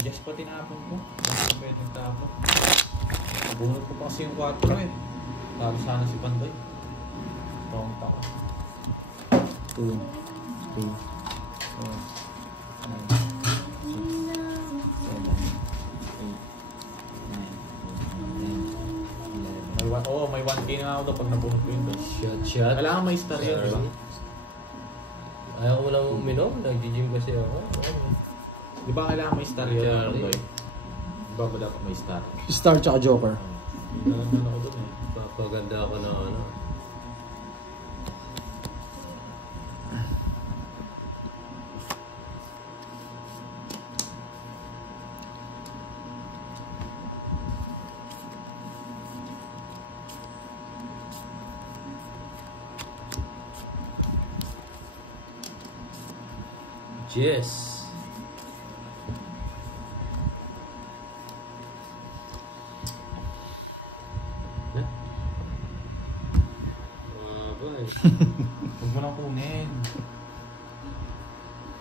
Just pa tinapon ko. Bakit pwedeng tapon? Bunot ko pa kasi yung 4 eh. Talo sana si Pandoy. Tonta ka. 2, 3, 4, 5, 6, 7, 8, 9, 10, 11. May 1K na ako daw pag nabunot ko yun doon. Shot. Kailangan may star yun, di ba? Ayaw ko lang uminom. Nag-gym kasi ako. Di ba kailangan may star yun, Pandoy? Di ba dapat may star? Star tsaka Joker. Nalaman ako doon eh. Papaganda ako na ano. Yes. Huwag mo nang kunin.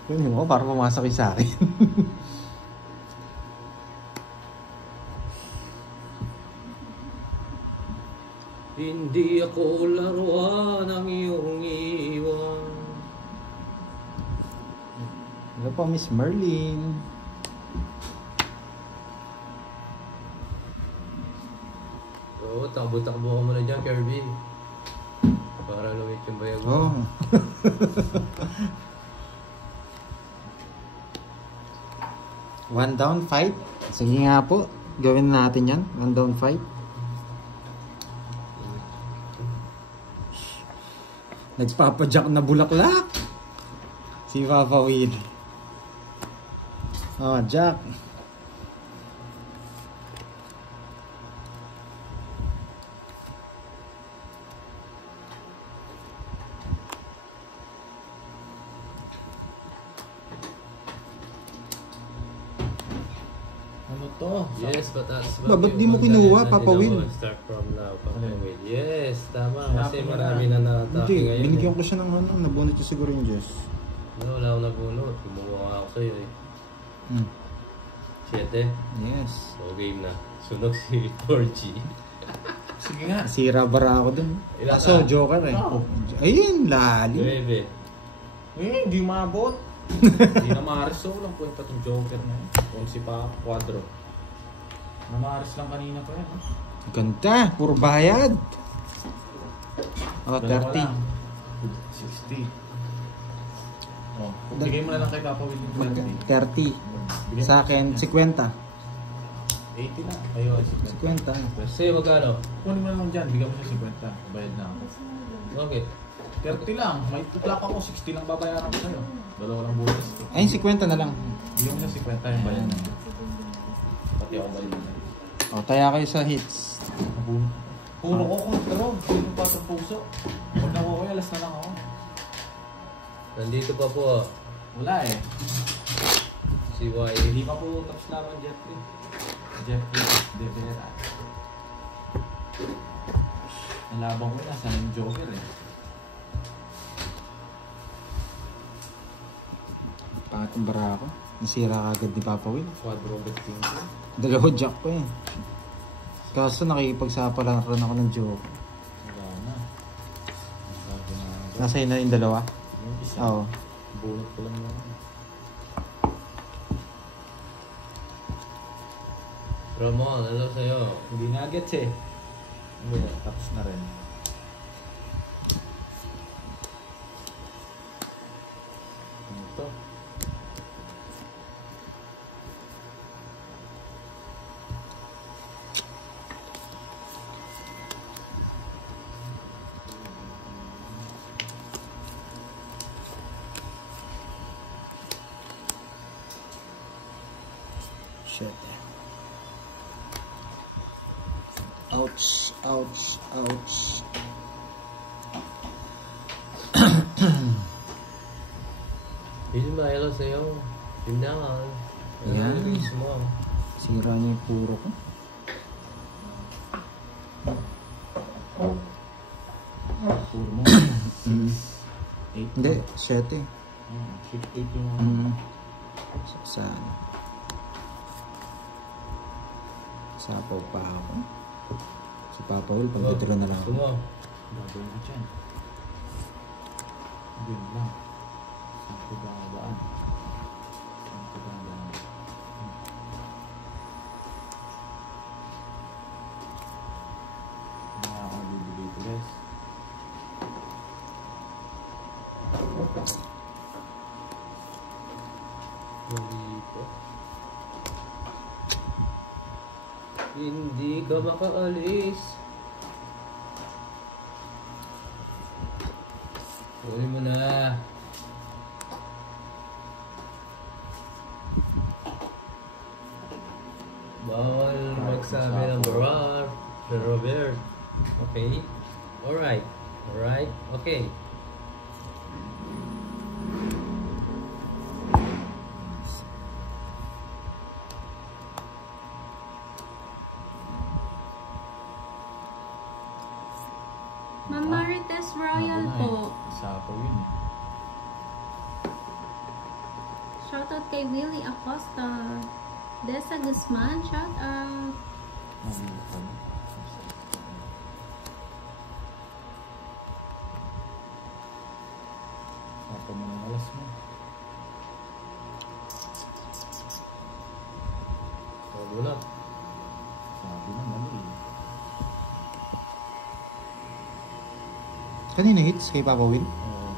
Kunin mo para pumasok yung sa akin. Hindi ako laruan ng iyong iwan. Ano pa, Miss Merlin? Oo, takbo-takbo ka muna dyan, Kirby. Para lumit yung bayag mo. Oh. One down fight. Sige nga po. Gawin natin yan. One down fight. Nagpapadyak na bulaklak. Si Papa Will. Oh, Jack. Ano to? Yes, pataas. Ba't di mo kinuha, Papa Will? Start from now, Papa Will. Yes, tama. Hanapin Kasi mo marami na. na nakatake Hindi, ngayon. binigyan ko siya ng ano. Nabunot niya siguro yung Diyos. No, wala akong nabunot. Kumuha ako sa'yo eh. 7. Yes. So, game na. Sunog si 4G. Sige nga. Sira bara ako dun. Ilan Kaso, ka? Joker eh. Oo. Ayun, lalim. 9. Hindi maabot. Hindi na maaris. So, walang kwenta itong Joker na yun. Kung si pa, Quadro. Namaris lang kanina pa yan. Ganda, puro bayad. Oh, Dalawa 30. lang. 60. Oh, bigay mo na lang kay Papa Will yung 20. 30. Bigyan Sa mo akin, siya. 50. 80 na. Ayun, 50. 50. Sa'yo magkano? Kunin mo na lang dyan. Bigyan mo siya 50. Bayad na ako. Okay. 30 lang. May plak ako. 60 lang babayaran ko sa'yo. Dalawa lang bukas ko. Ay, 50 na lang. Bigyan mo siya 50 yung bayad na. Pati ako bayad na. O, taya kayo sa hits. Puro ko control. Sino pa sa puso? Pag nakuha, alas na lang ako. Nandito pa po Wala eh. si Y. Hindi pa po tapos laban Jeffrey. Jeffrey De Vera. Ang labang ko nasa yung Joker eh. Pangit ang bara ako. Nasira kagad ni Papa Will. Quadro betting ko. Dalawa jack ko eh. Kaso nakikipagsapala rin ako ng joke. Wala na. Masyado na. Nasa na yung dalawa? Yung isa. Oo. Bunot ko lang naman. Ramon, ano sa'yo? Hindi na gets eh. Hindi, tapos na rin. Ano to? Shit. Ouch, ouch, ouch. Yun ba, hello sa'yo? Yun na nga. Yan. Release mo. Sira niya yung puro ko. Puro mo. 8. 8. Hindi, 7. Shift 8 yung... Mm. Saan? Sapaw pa ako. Si Papa Will, pag-draw na lang ako. Sumo. Gagawin ko dyan. Yun lang. Saan ko ba baan? Saan ko ba baan? Hindi ako bibigay ito guys. Hindi ka makaalis. Huli mo na. Bawal magsabi ng Robert. Okay? Alright. Alright? Okay. Ma'am Marites Royal po. Sapaw yun eh. Shoutout kay Willie Acosta. Dessa Guzman, shoutout. Sapaw mo ng alas mo. Sabi na. Sabi na mali eh. Kanina hits kay Papa Will? Oo.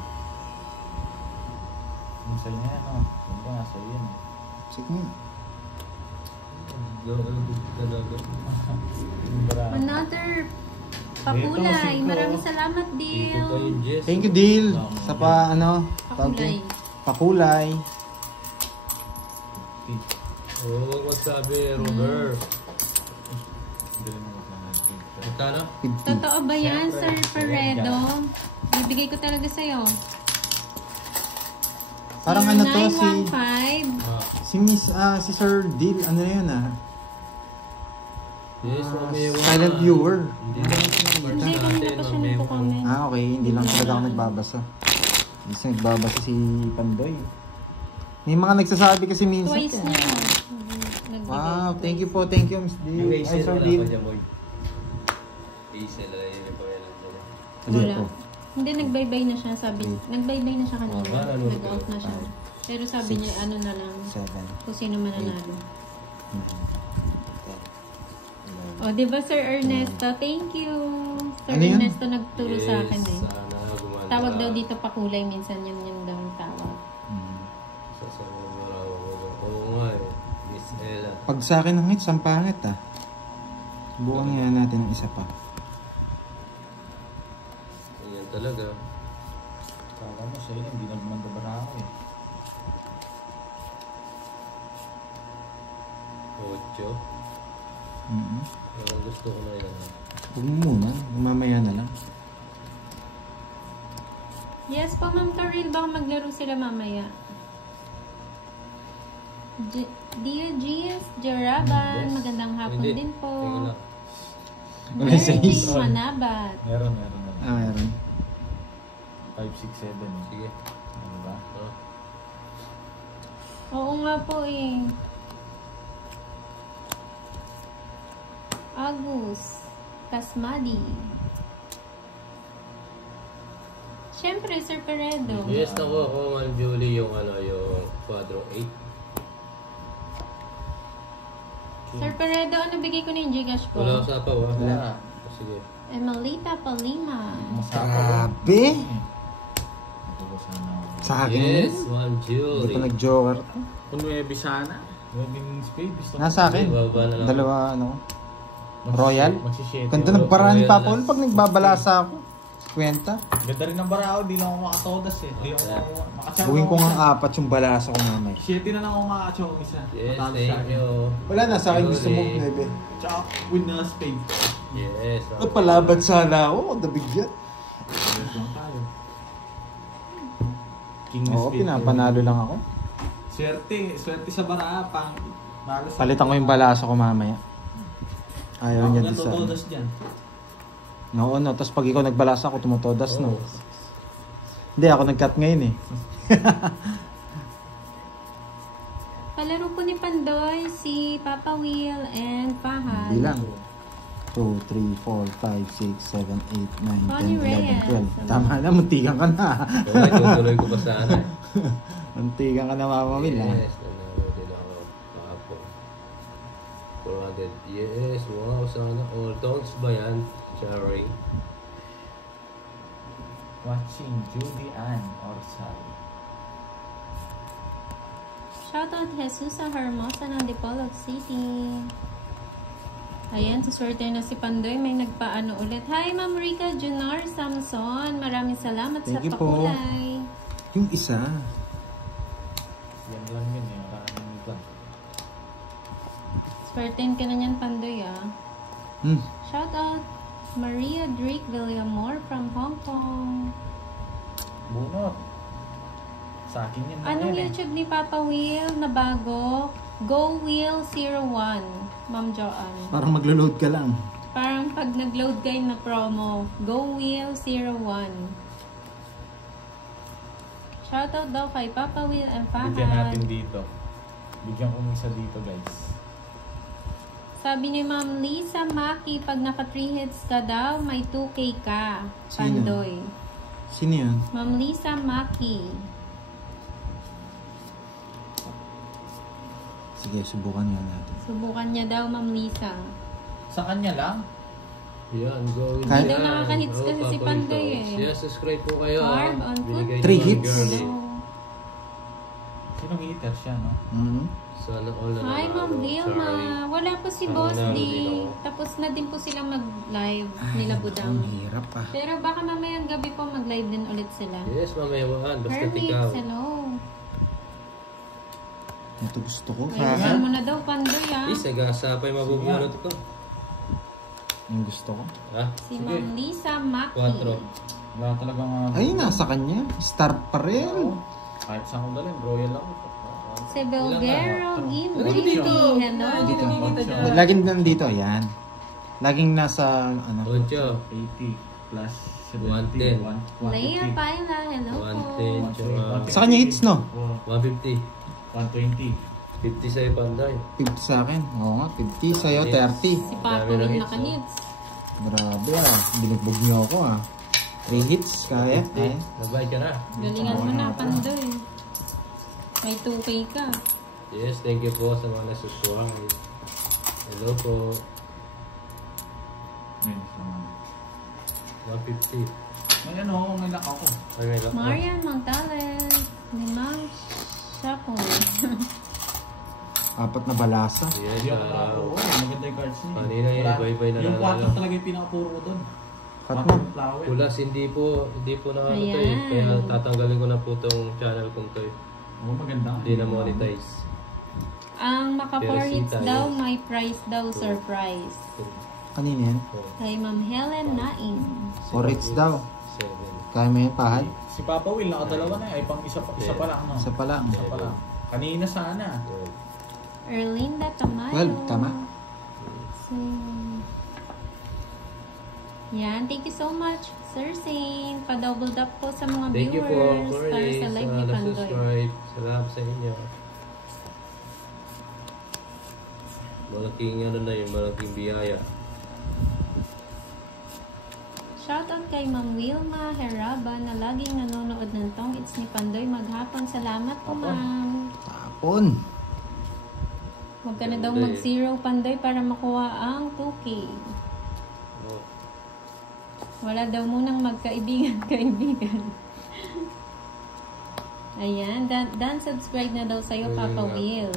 Yung sa'yo na yan oh. Yung ba nga sa'yo yan eh. Sige nga. Another pakulay. Maraming salamat, Dito pa Dil. yung Jess. Thank you, Dil. Sa pa, ano? Pakulay. Pakulay. Oo, huwag magsabi, Robert. Galing mo magsasabi. Magkano? 50. Totoo ba yan, Sir Peredo? Bibigay ko talaga sa'yo. Parang ano to, 0915. si Miss, si Sir Dil, ano na yun Yes, mamiwa. silent viewer. Hindi lang Hindi, kanina pa siya nagko-comment. Okay, hindi lang talaga ako nagbabasa. Hindi siya nagbabasa si Pandoy. May mga nagsasabi kasi minsan. Twice na yun. Nagbigay. Wow, thank you po, thank you Miss Dil. Yung Ay, Hazel, Sir wala Dil. pa dyan, boy. Hazel, yun yung pangalan nila. Wala. po. Hindi, nagbaybay na siya. Sabi, nagbaybay na siya kanina. Oh, ano, Nag-out na siya. Pero sabi niya, ano na lang, 7. kung sino mananalo. Mhm. O, di ba, Sir Ernesto? Thank you. Sir Ano yun? Ernesto nagturo sa akin eh. Sana gumanda. Tawag daw dito pakulay, minsan yun daw ang tawag. Mhm. Sasama ng marawa ko. Oo nga eh. Miss Ella. Pag sa akin ang hits, ang pangit Subukan nga natin ang isa pa. Ganyan talaga. Kala mo sa'yo, hindi nagmandabara ako eh. 8. Mhm. Parang gusto ko na yan. Huwag mo muna, mamaya na lang. Yes po, Ma'am Karil. Baka maglaro sila mamaya. Diogenes Jaraban. Yes. Magandang hapon Hindi. din po. Tingnan lang. Wala sa Mary is. Jane Manabat. Meron. Meron. 5, 6, 7 eh. Sige. Ano ba? Ah. Oo nga po eh. Agus Kasmadi. Siyempre, Sir Peredo. Yes, nakuha ko man Julie yung yung quadro 8. Sir Peredo, ano bigay ko na yung Gcash ko? Wala sa pa, Wala. Sige. Emelita Palima. Grabe! Ako ba sana ako? Sa akin Yes, yun? Ma'am Hindi Julie. ko nag-joker. Kung may sana. Wedding spade. Gusto Nasa akin. Baba na lang. Dalawa, Royal? Magsishete. Ganda nagbaraan ni Papa Will pag nagbabalasa ako. Kwenta. Ganda rin ng barao. Di lang ako makatodas eh. Di ako makachamba. Buwin ko nga 4 yung balasa ko mamay. 7 na lang ako makachamba isa. Yes, Matalo sa thank akin. you. Wala na, sa akin gusto mo Julie. 9. Tsaka win na spade. Yes. Napalaban sana ako, nabigyan. Yes lang tayo. King na Oo, spade. pinapanalo lang ako. Swerte sa bara. Palitan ko yung balasa ko mamaya. Ayaw niya din sa... Totodas dyan. Oo, no. Tapos pag ikaw nagbalasa ako, tumutodas, no. Oh. Hindi, ako nag-cut ngayon eh. Palaro po ni Pandoy si Papa Will and Fahad. Bilang. 2, 3, 4, 5, 6, 7, 8, 9, Connie 10, Reyes. 11, 12. Tama na, muntikan ka na. Okay, tutuloy ko pa sana. Muntikan ka na, Mama Will. Yes, nanalo din ako. Papo. 400. Yes, wow, sana all. Tones ba yan? Cherry. Watching Judy Ann Orsal. Shoutout Jesus Hermosa ng Dipolog City. Ayan, suswerte na si Pandoy. May nagpaano ulit. Hi, Ma'am Rica Junar Samson. Maraming salamat Thank sa you po. pakulay. Yung isa. Yan lang yun eh. Maraming iba. Swertein ka na niyan, Pandoy, ah. Shoutout Maria Drake Villamor from Hong Kong. Bunot. Sa akin yun lang Anong yun eh. YouTube ni Papa Will na bago? Go Will 01, Ma'am Joanne. Parang maglo-load ka lang. Parang pag nag-load kayo na promo, Go Will 01. Shoutout daw kay Papa Will and Bigyan natin Fahad. dito. Bigyan ko isa dito guys. Sabi ni Ma'am Lisa Maki, pag naka 3 hits ka daw, may 2K ka. Sino? Pandoy. Sino yun? Ma'am Lisa Maki. Sige, subukan nga natin. Subukan niya daw, Ma'am Lisa. Sa kanya lang? Yan, go. Kahit- Hindi daw nakaka-hits kasi si Pandoy eh. Yes, subscribe po kayo. Carb on food. Binigay 3 niyo ang hits? girly. Hello. Sinong hitter siya, no? Sana all na Hi, nanalo. Ma'am Vilma. Sorry. Wala po si Sana Boss nanalo D. din ako. Tapos na din po silang mag-live nila Budang. Ang hirap ah. Pero baka mamayang gabi po mag-live din ulit sila. Yes, mamayawaan. Basta Hermix, ikaw. hello. Ito gusto ko. Ayusin mo na daw, Pandoy, ah. Sagasapay mabubunot ko. Yung gusto ko. Ha? Si Sige. Ma'am Lisa Maki. 4. Wala talagang... Ay, nasa kanya. Start pa rin. Kahit saan kong dalhin, royal ako. Si Belguero Gim. Ano GT, dito? hello. Dito nakikita dyan. Laging nandito, ayan. Laging nasa, ano. 8. 80 plus 110. 70. Leia Paila, hello po. 110. Sa kanya hits, no? 150. 120. 50 sa'yo, Panday. 50 sa akin. Oo nga, 50. Sa'yo, 30. Si Papa Dami ng Will hits, naka-hits. Grabe ah. Binugbog niyo ako ah. 3 hits, kaya. Ay. Nabay ka na. Galingan mo na, Pandoy. May 2K ka. Yes, thank you po sa mga nasusuway. Hello po. Ayun, sama. 150. May ano, may lock ako. Okay, lock na. Marian Magdales. Limang Chapo. 4 na balasa. Yes, Hindi ako nakapuro. Maganda yung cards niya. Kanina yun, Wala- iba-iba yung Yung nanalo. 4 talaga yung pinakapuro ko doon. Cut mo. Quattro flower. Pulas, hindi po na ano to eh. Ayan. Kaya tatanggalin ko na po tong channel kong to eh. Oo, maganda. Hindi na monetize. Ang maka 4 Pero hits sita, daw, yes. may prize daw, surprise. Kanina yan. Kay Ma'am Helen Naing. 4 hits daw. 7. Kaya mo yan, Pahad? Si Papa Will, nakadalawa na eh. Ay, pang isa pa lang, no? Isa pa lang. Isa pa lang. Kanina sana. Erlinda Tamayo. 12, tama. Yan, thank you so much, Sir Saint. Pa-double up po sa mga Thank you po, viewers para Corey, sa sa live ni Pandoy. na-subscribe. Salamat sa inyo. Malaking ano na yun, malaking biyaya. Shoutout kay Ma'am Wilma Heraba na laging nanonood ng Tong It's ni Pandoy maghapon. Salamat po, Ma'am. Tapon. Huwag ka na daw Pandoy. mag-zero, Pandoy, para makuha ang 2K. Oh. Wala daw munang magkaibigan-kaibigan. Ayan, dan subscribe na daw sa'yo, Papa Will.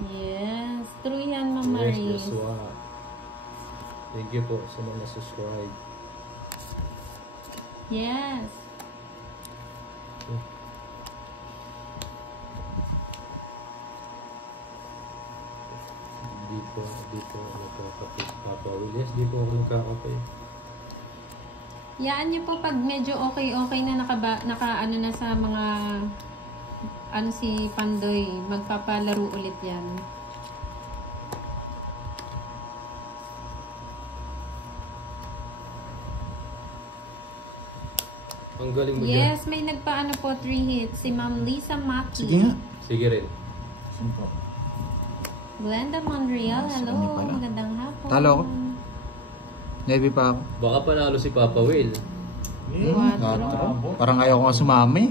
Yes, true yan, Ma'am Maris. Yes, wow. Thank you po sa mga subscribe. Yes. Di po nakakape. Papa Will, yes, di po ako nakakape. Yaan niyo po pag medyo okay na naka ano na sa mga ano si Pandoy, magpapalaro ulit yan. Ang galing mo dyan. Yes, may nagpaano po 3 hits. Si Ma'am Lisa Maki. Sige nga. Sige rin. Simple. Glenda Monreal, Sa hello. kanya pala. Magandang hapon. Talo ako. Navy pa ako. Baka panalo si Papa Will. Quatro. Parang ayaw ko nga sumama eh.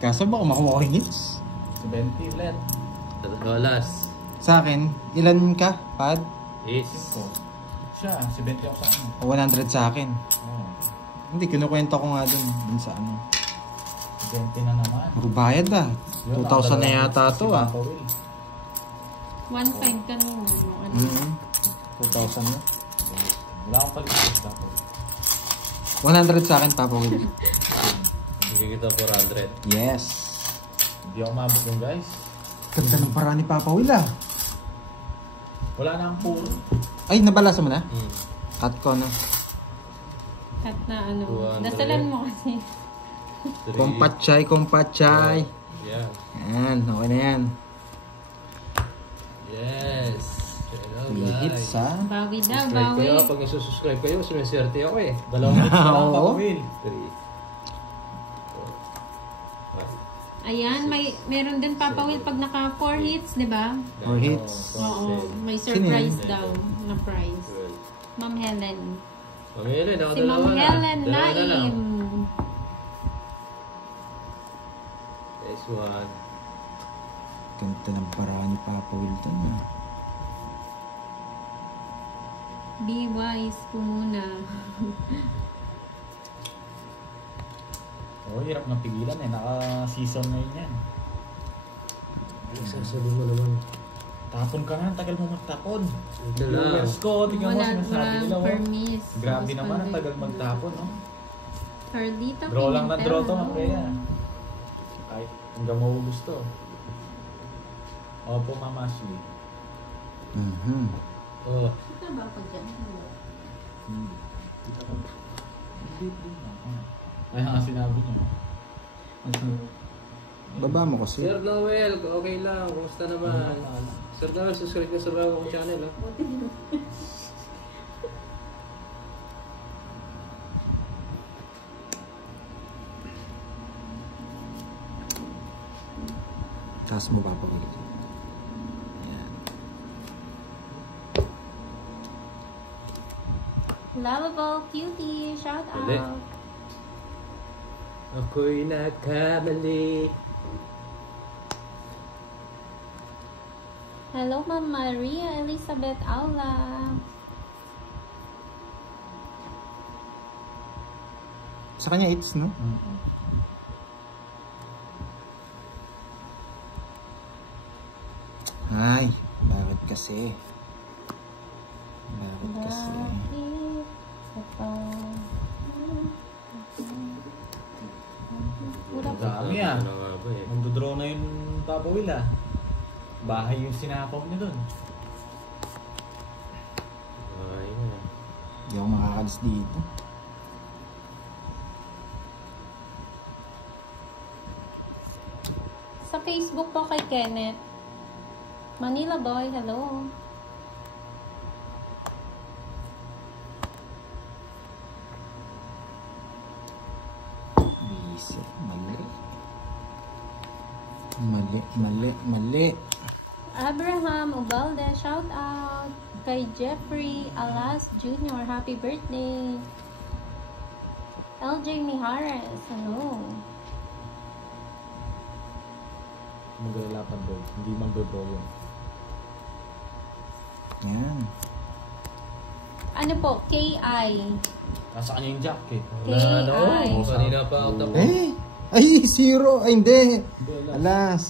Kaso baka makuha ko yung hits. 70 ulit. Dollars. Sa akin, ilan ka, Pad? Is. Siya, 70 ako sa ano. O 100 sa akin. Oh, Hindi, kinukwento ko nga dun sa ano. 70 na naman. Puro bayad ah. Yun, 2,000 na yata si to ah. Papa Will. 1.5 kanina. Ano? 2,000 na. Wala akong kalimutan dapat. 100 sa akin, Papa Will. Hindi kita 400. Yes. Hindi ako mabot yung guys. Ganda ng paraan ni Papa Will ah. Wala na ang puro. Ay, nabalasa mo na? Hmm. Cut ko na. Cut na ano. 200. Dasalan mo kasi. 3. Kumpatchay. Yeah. Yan, okay na yan. Yes. Hello Hits guys. ha. Bawi daw, Subscribe bawi. kayo. Pag nasususcribe kayo, sumiswerte ako eh. Dalawang hits na lang, Oo. Papa Will. 3. Ayan, meron din Papa Will pag naka 4 hits, di ba? 4 hits. Oo, may surprise daw na prize. Ma'am Helen. Ma'am Helen, Si Ma'am Helen Naim. Next one. Ganda ng paraan ni Papa Will to na. Be wise po muna. Oh, hirap na pigilan eh. Naka-season na yun yan. Sasabi mo naman. Tapon ka na, tagal mo magtapon. Ito lang. Viewers ko, tingnan mo sinasabi nila. Oh. permis. Grabe naman, ang tagal magtapon, no? Carlita Draw lang na Pimentel, draw to, hello. mamaya. Kahit hanggang maubos to. Opo, Mama Ashley. Oh. Ito ba ako dyan? Ay, nga sinabi niya. Baba mo kasi. Sir Noel, okay lang. Kumusta naman? Sir Noel, subscribe ka sa bago kong channel. Ha? Taas mo, Papa Will. Yan. Lovable cutie, shout Mali. out. Ako'y nakamali. Hello, Ma'am Maria Elizabeth Aula. Sa kanya, it's no? Ay, bakit kasi? Bakit kasi? Bakit sa pa- Ang dami ah. Ano nga ba eh? Magdodraw na yung Papa Will ah. Bahay yung sinapaw niya dun. Ay, na. Hindi ako makakalis dito. Sa Facebook po kay Kenneth. Manila Boy, hello. Busy. Mali. Mali. Abraham Ubalde, shout out. Kay Jeffrey Alas Jr., happy birthday. LJ Mijares, hello. Maglalapan doon. Hindi magdodraw yun. Yan. Ano po? KI. Nasa kanya yung jack eh. Wala na Ay. ako. Kanina pa ako tapos. Ay, zero. Ay, hindi. Hindi, wala. Alas.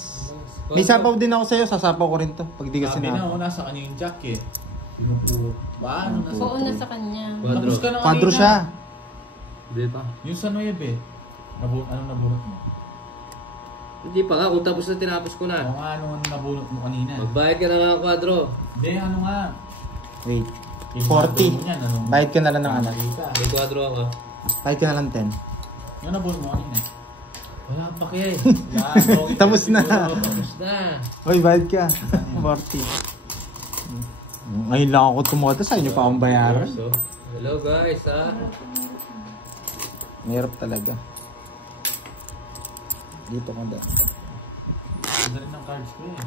May sapaw din ako sa'yo. Sasapaw ko rin to. Pag di ka Sabi na, sinapaw. nasa kanya yung jack eh. Pinupuro. Ba? Ano nasa? Oo, na sa kanya. Quadro. Tapos ka na Quadro kanina. siya. Hindi pa. Yung sa Noyeb eh. Ano nabunot mo? Hindi pa nga. Kung tapos na tinapos ko na. O nga, ano nabunot mo kanina? Magbayad ka na nga Quadro. Hindi, ano nga. Wait. Yung 40. nabunot mo yan, anong- Bayad ka na lang ng ano. Nakita. May Quadro ako. Bayad ka na lang 10. Yung nabunot mo kanina. Wala pa kaya eh. Yan, okay. Tapos na. Tapos na. Hoy, bayad ka. 40. Ngayon lang ako tumoto sa inyo pa akong bayaran. So, hello guys ha. Mahirap talaga. Dito ka da. Ganda rin ng cards ko eh.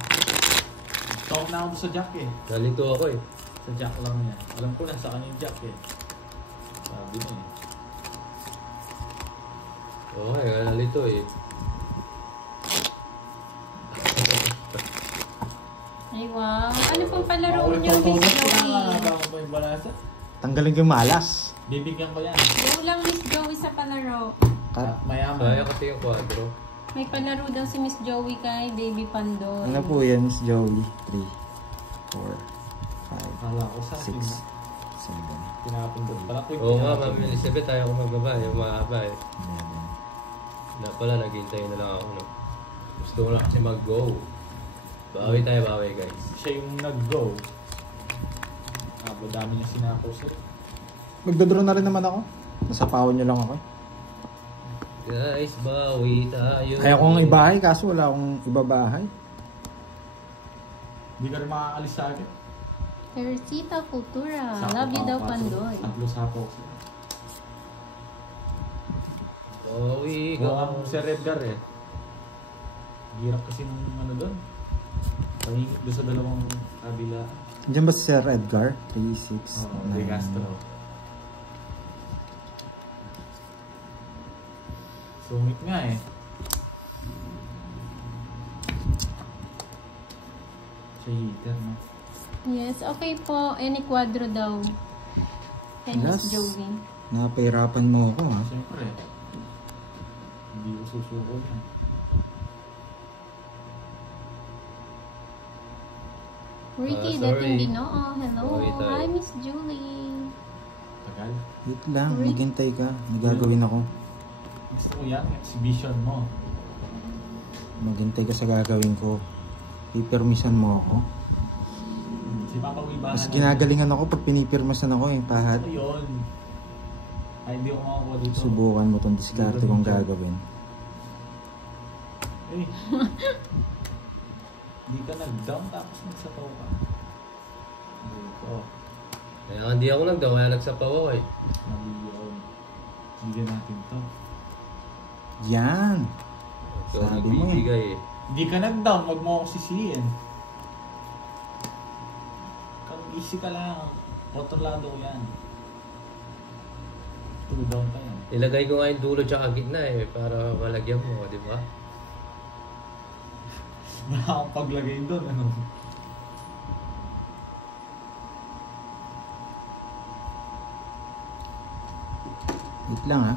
Talk na ako sa jack eh. Nalito ako eh. Sa jack lang niya. Alam ko na sa kanya yung jack eh. Sabi na eh. Okay, nalito eh. Ay, wow. Ano pong palaro Makulit niyo, ako Miss tulad. Joey? Nakakaba ko yung balasa. Tanggalin ko yung malas. Bibigyan ko yan. Go lang, Miss Joey, sa palaro. At mayaman. Kaya kasi yung quadro. May palaro daw si Miss Joey kay Baby Pandoy. Ano po yan, Miss Joey? 3, 4, 5, Akala ko sa 6, akin. 7, Pinapindot pala ko. Oo nga, Ma'am Elizabeth, ayaw ko magbaba. Yung mahaba eh. 11. Na pala, naghihintay na lang ako. No? Gusto ko na kasi mag-go. Bawi tayo, bawi guys. Siya yung nag-go. Dami niya sinapaw sa'yo. Magdodraw na rin naman ako. Nasapawan nyo lang ako eh. Guys, bawi tayo. Kaya ko nga ibahay, kaso wala akong ibabahay. Hindi ka rin makakalis sa akin. Teresita Cultura. Sapaw Love you pa daw, ako. Pandoy. Tatlo sapaw sa'yo. Bawi ka. Huwag si Redgar eh. Hirap kasi nung ano doon. Pahingit doon sa dalawang kabila. Diyan ba si Sir Edgar? 3, 6, Oo, De Castro. Sungit nga eh. Siya heater no? Yes, okay po. Any quadro daw. Kay Miss Yes. Joey. Napahirapan mo ako ha. Siyempre. Hindi ko susuko yan. Ricky, sorry. dating Ginoo. Hello. Sorry tayo. Hi, Miss Julie. Tagal. Wait lang, maghintay ka. Nagagawin ako. Gusto ko yan, exhibition mo. Maghintay ka sa gagawin ko. Pipirmisan mo ako. Si Papa Will ba? Mas ginagalingan ako pag pinipirmasan ako eh. Pahat. Ayun. Ay, hindi ko makakuha dito. Subukan mo tong diskarte kong gagawin. Eh. Hindi ka nag-down tapos nagsapaw ka. Dito. Kaya hindi ako nagdaw, kaya nagsapaw ako eh. Nabigyan. Bigyan natin to. Yan! So, Sabi mo nagbibigay eh. Hindi ka nag-down, wag mo ako sisihin. Easy ka lang. Kontrolado ko yan. 2 down tayo. Ilagay ko nga yung dulo tsaka gitna eh, para malagyan mo, di ba? Wala akong paglagay doon, ano? Wait lang ha.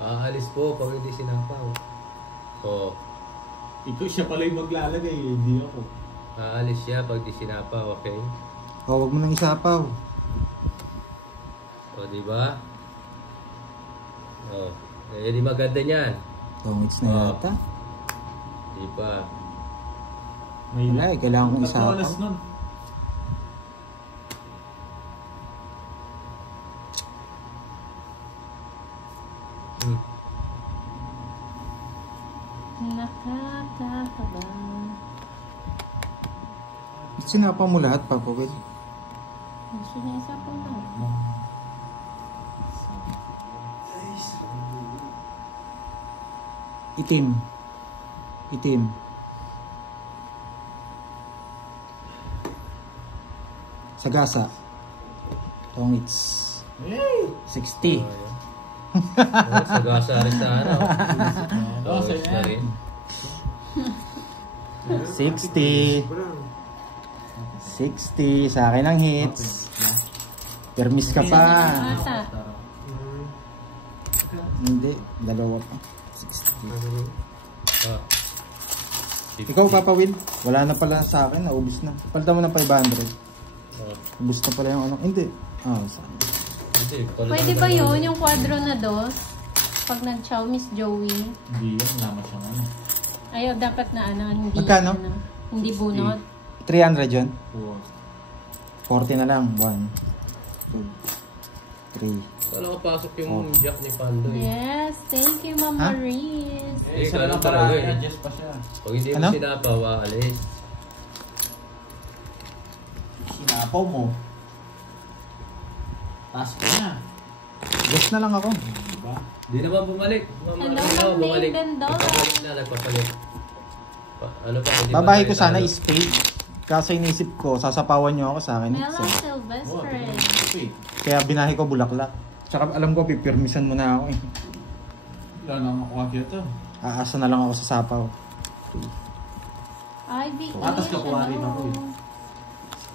Aalis po pag hindi sinapaw. Oo. Ikaw siya pala yung maglalagay, hindi ako. Aalis siya pag di sinapaw, okay? O, wag mo nang isapaw. O, di ba? O, eh di maganda niyan. Tongits na yata. Di ba? May Wala eh, kailangan kong isapaw. oras nun. Nakakakaba. Sinapaw mo lahat, Papa Will. Gusto niya isa po lang. Itim. Itim. Sagasa. Tongits. Hey! 60. Sagasa rin sa ano. Oh, Tawis sa'yo na yan. rin. 60. 60. Sa akin ang hits. Permis ka pa. Ata. Hindi. Dalawa pa. 60. Ah. Ikaw, Papa Will. Wala na pala sa akin. Naubos na. Palitan mo ng 500. Oh. Ubus na pala yung ano. Hindi. Ah, saan? Hindi, Pwede ba yun, yung quadro na dos? Pag nag-chow, Miss Joey? Hindi yan, lamat siyang ano. Ayaw, dapat na ano, hindi. Magkano? Ano, hindi bunot. 300 yun? 4. 40 na lang. 1, 2, 3. Wala ko pasok yung jack ni Pandoy. Yes, thank you, Ma'am Ha? Maris. Eh, isa ganun lang talaga parang eh. adjust pa siya. Pag hindi mo Ano? sinapaw, aalis. Sinapaw mo. Taas pa niya. Guess na lang ako. Diba? Di naman bumalik. Hello, Ma'am Maiden Dollar. Nagpapalit na, nagpapalit. Ano pa? Hindi Babae pa ko sana tayo spade. Kaso inisip ko, sasapawan nyo ako sa akin. Mela So, Silvestre. Wait. kaya binahe ko bulaklak. Tsaka alam ko, pipirmisan mo na ako eh. Wala na ako kakita. Aasa na lang ako sa sapaw. IBE. Atas kakuha rin ako eh.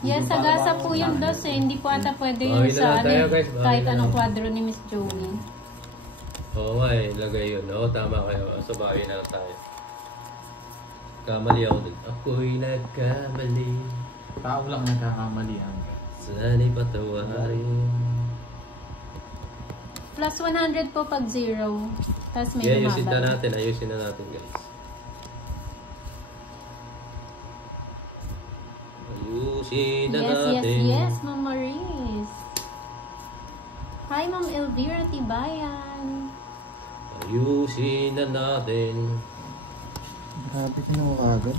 Yes, sagasa po yung dos eh. Hindi po ata pwede Bawi yung na sa lang tayo, ano, guys. Bawi kahit na anong lang. kwadro ni Miss Joey. Oo nga eh, lagay yun. Oo, tama kayo. Sa bahay na lang tayo. Kamali ako dun. Ako'y nagkamali. Tao lang nagkakamali ang. Sana'y patawarin. Plus 100 po pag 0. Tapos may Yeah, ayusin na lumabas. natin. Ayusin na natin, guys. Ayusin na natin. Yes, Ma'am Maurice. Hi, Ma'am Elvira Tibayan. Ayusin na natin. Grabe kinuha ka agad.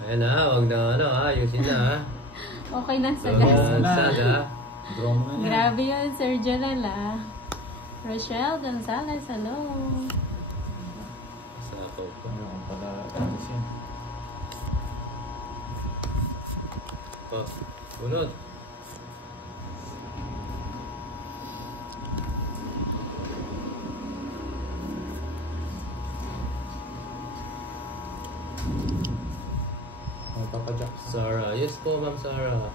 Ayan na, wag na ano ha. Ayusin na ha. Okay lang sagasa. Saga. Draw mo na yan. Grabe yun, Sir Jalala. Rochelle Gonzalez, hello. Sapaw pa. Ayun pala. Atas yan. Oh, unod. Ay, Papa Jack. Sarah. Yes po, Ma'am Sarah.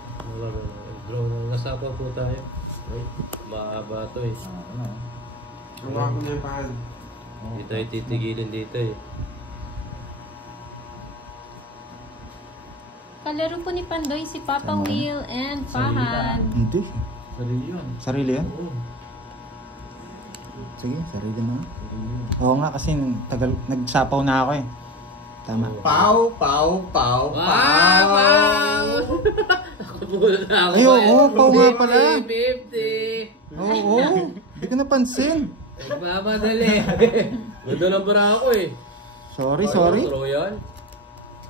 Draw na. Nasapaw po tayo. Wait, mahaba to eh. Ano? Gawa ko na yung pahal. Hindi tayo titigilin dito eh. Kalaro po ni Pandoy si Papa Tama. Will and Salita. Fahan. Hindi. Sarili yun. Sarili yan? Oo. Sige, sarili na. Sarili yun. Oo nga kasi tagal, nagsapaw na ako eh. Tama. Pau, pau, pau, Wow! Nakabula na ako. Ay, oo, pau nga pala. 50! Oo, hindi ko napansin. Nagmamadali. Ganda lang para ako eh. Sorry. Throw yan?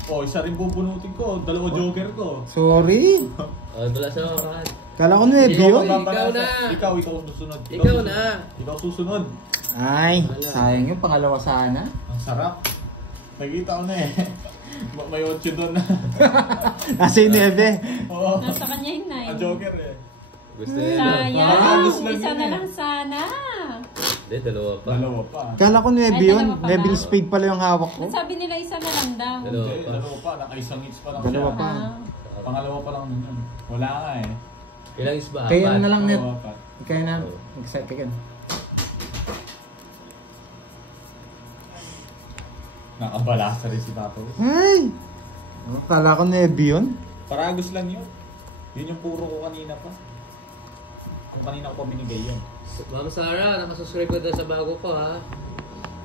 Oh, isa rin pupunutin ko. Dalawa joker ko. Sorry. Wala sa kakan. Kala ko na Ikaw yun. na. Ikaw na. Ikaw susunod. Ikaw na. Ikaw susunod. Ay, sayang yung pangalawa sana. Ang sarap. Nakita ko na eh. May 8 doon na. Nasa yung 9. Oo. Nasa kanya yung Ang 9. joker eh. Gusto niya na. Halos Sayang! lang Isa yun na eh. lang sana. Hindi, dalawa pa. Dalawa pa. Kala ko 9 Ay, yun. dalawa pa Neville ba? Spade pala yung hawak ko. Sabi nila isa na lang daw. Dalawa Hindi, pa. dalawa pa. Nakaisang hits pa lang Dalawa siya. pa. Ah. Pangalawa pa lang nun yun. Wala nga eh. Ilang is ba? Kaya Apat? na lang net. Oo, apat. Kaya na. Excited ka. Nakabalasa rin si Papa. Ay! Kala ko 9 yun. Paragos lang yun. Yun yung puro ko kanina pa. Kung kanina ko pa binigay yun. Ma'am Sarah, nakasuscribe ka doon sa bago ko ha.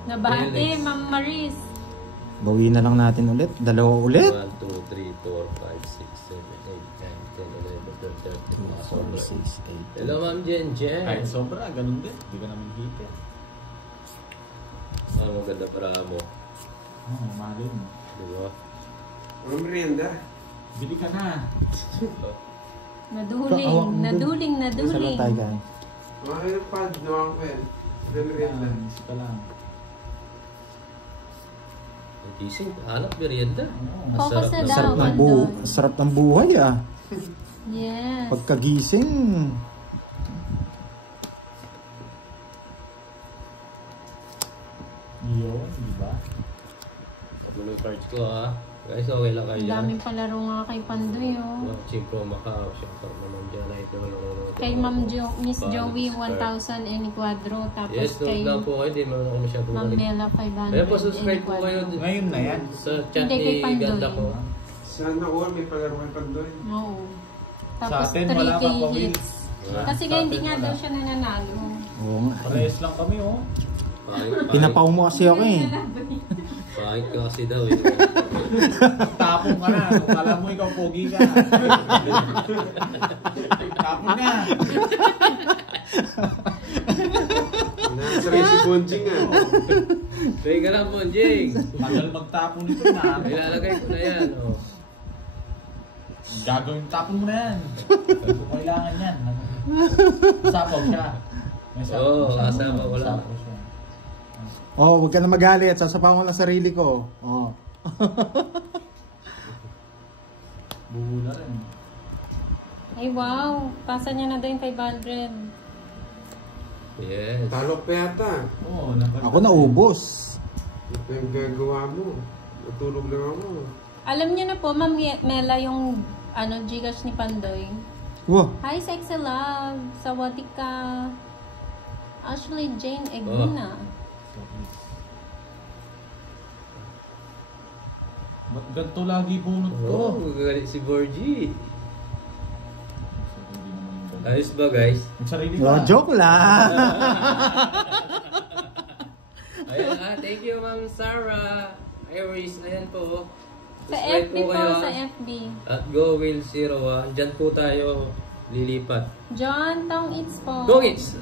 Nabate, Felix. Ma'am Maris. Bawi na lang natin ulit. Dalawa ulit. 1, 2, 3, 4, 5, 6, 7, 8, 9, 10, 11, 12, 13, 14, 15. Hello Ma'am Jen Jen. Kahit sobra, ganun din. Hindi ka namin hita. Ang maganda para mo. Oo, malin. Diba? Ano merienda? Bili ka na. Naduling, Hawak mo dun. naduling, Isa lang naduling. tayo guys. Mga yung pad, nawa ko yan. Ano merienda? Isa ka lang. Gising, hanap merienda. Oo. Focus na daw, Sarap ng, Pandoy. sarap ng buhay ah. Yes. Pagkagising. Yun, di ba? Kapulo yung cards ko ha. Guys, okay lang kayo Ang dyan. daming palaro nga kay Pandoy, oh. Ching Pro Macau, shoutout naman dyan. Ay, naman Kay Ma'am Miss Balance Joey, card. 1,000 and Quadro. Tapos Yes, kay note lang po kayo. Di mo ako masyadong Ma'am balik. Bella, 500 Kaya po, subscribe and po kayo Quadro. Ngayon na yan. sa chat Hindi, kay ni Pandoy. Ganda ko. Sana ko, may palaro kay Pandoy. Oo. Tapos Sa atin, wala 3K pa pa win. hits. Wala. Kasi nga hindi nga Wala. daw siya nananalo. Oo nga. Parehas lang kami oh. Pinapaw mo kasi ako eh. Pahit ka kasi daw eh. Tapong ka na. Kung alam mo ikaw, pogi ka. Tapong ka. Nasa rin si Bonjing ah. Pwede ka lang, Bonjing. Tagal magtapong nito na. Ilalagay ko na yan. Oh. Gagawin, tapon mo na yan. Kailangan yan. Sapaw siya. May Oo, kasama ko lang. Sapaw siya. Oh, huwag ka na magalit. Sasapawan ko lang sarili ko. Oh. Buho na rin. Ay, wow. Pasa niya na daw yung 500. Yes. Talo pa yata. Oo, Ako naubos. Ito yung gagawa mo. Matulog lang ako. Alam niyo na po, Ma'am Mela, yung Gcash ni Pandoy. Wow. Hi, Sexy Love. Sawadika. Ashley Jane Eguna. Ba't ganito lagi bunot ko? Oh, gagalit si Borgie. Ayos ba guys? Magsarili Oh, ka. joke lang. Ayan thank you Ma'am Sarah. Iris, ayan po. Sa Subscribe FB po, kayo, sa FB. At Go Will Zero. Diyan po tayo lilipat. John Tong Eats po. Go It's!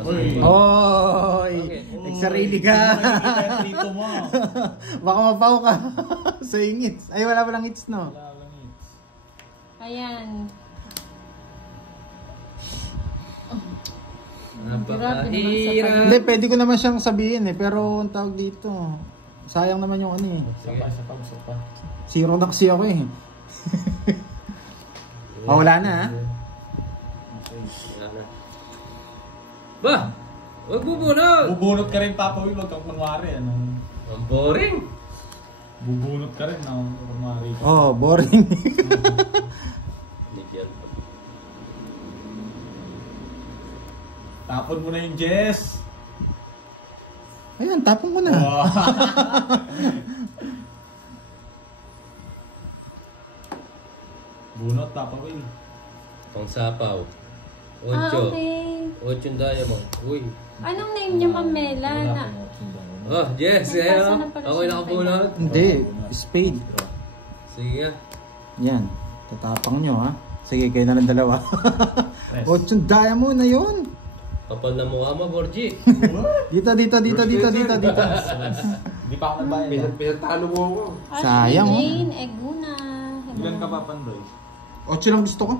Uy. Oy. Okay. Nagsarili ka. Nakikita yung trito mo. Baka mapaw ka sa ingits. Ay, wala palang hits, no? Wala lang eh. Ayan. Napakahirap. Hindi, pwede ko naman siyang sabihin eh. Pero ang tawag dito, sayang naman yung ano eh. Isa pa. Zero na kasi ako eh. Oh, wala na, ah. Wala na. Ba! Huwag bubunot! Bubunot ka rin, Papa Will. Huwag kang kunwari. Ano? Ang boring! Bubunot ka rin. Ano? Kunwari. Oh, boring. Bigyan pa. Tapon mo na yung Jess. Ayan, tapon ko na. Oh. Bunot, Papa Will. Pang sapaw. Ah, 8. okay. 8 diamond. Uy. Anong name niya, Ma'am Mela? Na, Oh, yes. May Ayan. pasa na pala Okay siya lang ng nakabunot. Hindi, spade. Sige nga. Yan, tatapang nyo ha. Sige, kayo na ng dalawa. Ochong diamond na yun. Kapal na mukha mo, Borgie. Dito. Hindi pa ako nagbayad. Pinatalo mo ako. Ashley Sayang, oh. Jane Eguna. Ilan ka pa, Pandoy? 8 lang gusto ko.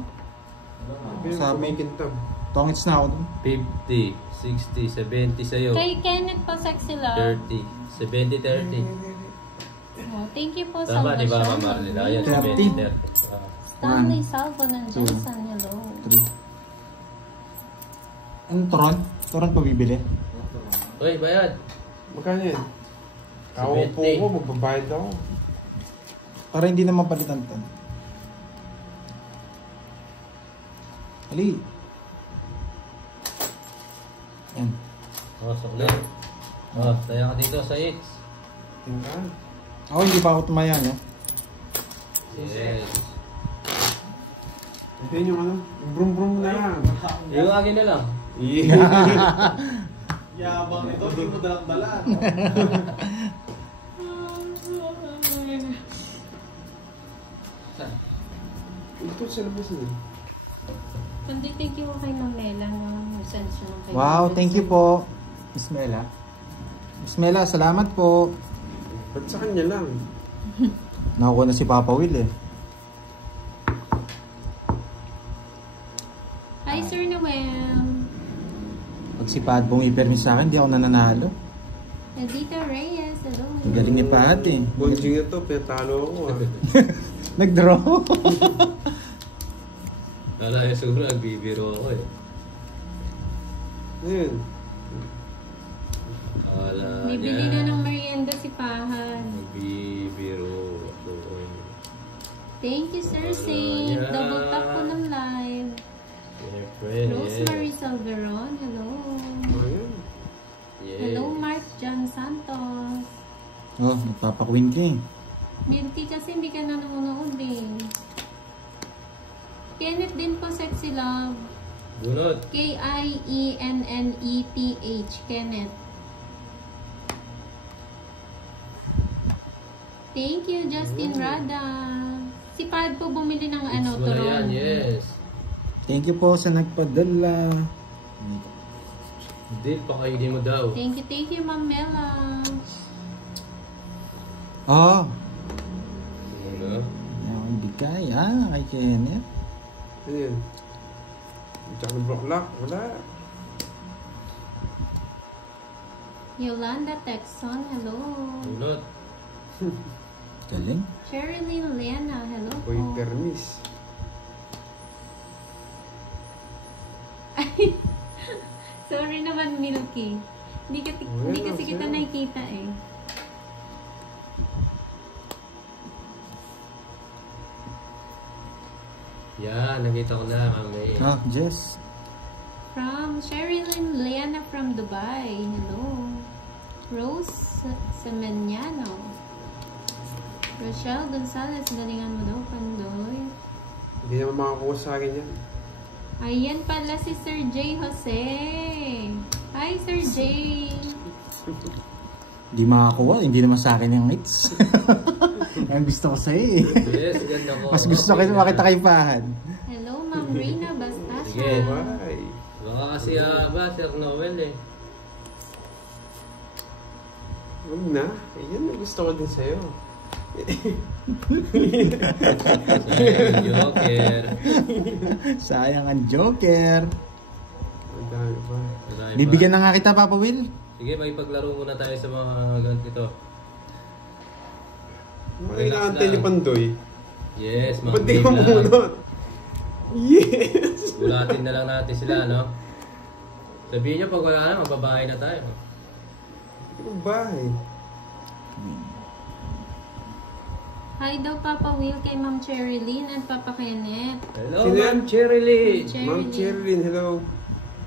Sabi. Sabi. Kumikintab. Tongits na ako dun. 50, 60, 70 sa'yo. Kay Kenneth po, Sexy Love. 30, 70, 30. Oh, thank you po, Tama, di ba, Ma'am Marlene? Ayan, 30. 70, 30. Stanley Salvo ng Jensen. Hello. 3. Anong Toron? Toron pa bibili? Uy, bayad. Magkano yan? Kaupo 70. ko, magbabayad ako. Para hindi na mapalitan-tan. Ali. Yan. Oh, sakli. Oh, taya ka dito sa X. Tingnan. Ako hindi pa ako tumaya, no? Yes. Hindi yung ano, yung brum-brum na lang. Iwagin na lang. Yabang nito, di mo dalang-dalan. Ito sa labas na. Kundi thank you kay Ma'am Mela na send siya ng kay Wow, Ma'am thank you Mela. po. Miss Mela. Miss Mela, salamat po. Ba't sa kanya lang? Nakuha na si Papa Will eh. Hi, Sir Noel. Pag si Pat bumipermis sa akin, di ako nananalo. Edita Reyes. Hello. Ang galing ni Pat eh. Bonjing na to, pinatalo ako ah. Nag-draw. Kala yung siguro nagbibiro ako eh. Ayun. Kala Bibili niya. na ng merienda si Pahan. Nagbibiro ako eh. Thank you, Sir Saint. Yeah. Double tap po ng live. Siyempre, Rosemary Salveron. Hello. Ayun. yes. Hello, Mark John Santos. Oh, nagpapakwin ka eh. Milky kasi hindi ka nanonood eh. Kenneth din po, Sexy Love. Bunot. K-I-E-N-N-E-T-H. Kenneth. Thank you, Justin Rada. Si Pad po bumili ng It's mo na yan, turon. yes. Thank you po sa nagpadala. Deal, pakainin mo daw. Thank you, Ma'am Mela. Oh, Ano? yan, big Kay Kenneth. Ano yun? Tsaka ng block lock. Wala. Yolanda Texon, hello. Bunot. Galing. Sherilyn Lena, hello Boy po. permis. Sorry naman, Milky. Hindi kasi kita nakikita eh. Yan, nakita ko na, mami. Oh, Jess. From Sherilyn Lena from Dubai, hello. Rose Semeniano. Rochelle Gonzalez, galingan mo daw, Pandoy. Hindi naman makakuha sa akin yan. Ayan pala si Sir J. Jose. Hi, Sir J. Hindi makakuha. Hindi naman sa akin yung hits. Ang gusto ko sa'yo eh. Yes, ganda ko. Mas gusto ko makita kay Pahan. Hello, Ma'am Rina Bastasya. Sige. Bye. Baka kasi Sir Noel eh. Huwag na. Ayan, gusto ko din sa'yo. Joker. Sayang ang Joker. Madami pa. Marami Bibigyan pa. na nga kita, Papa Will. Sige, makipaglaro muna tayo sa mga ganito. Mga inaantay ni Pandoy. Yes, mga Ba't di game ka lang. mamunot? Yes! Ulatin na lang natin sila, no? Sabihin nyo, pag wala na, mababahay na tayo. Bye. Hi daw, Papa Will, kay Ma'am Cherilyn and Papa Kenneth. Hello, Sino Ma'am Cherilyn. Ma'am Cherilyn, hello.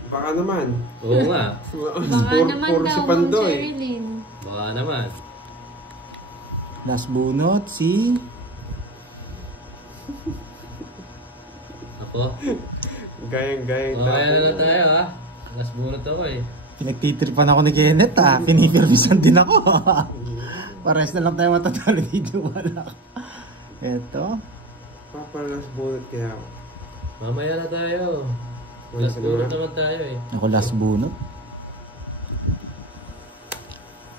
Baka naman. Oo nga. Baka naman Puro daw, si Ma'am Pandoy. Cherilyn. Baka naman. Last bunot, si... Ako. Gayang-gayang Kaya na lang tayo, ha? Last bunot ako eh. Pinagtitripan ako ni Kenneth Pinipirmisan din ako. Pares na lang tayo matatalo dito. Wala. Eto. Papalas bunot kaya ako. Mamaya na tayo. Wala Last ka bunot naman. naman tayo eh. Ako last bunot.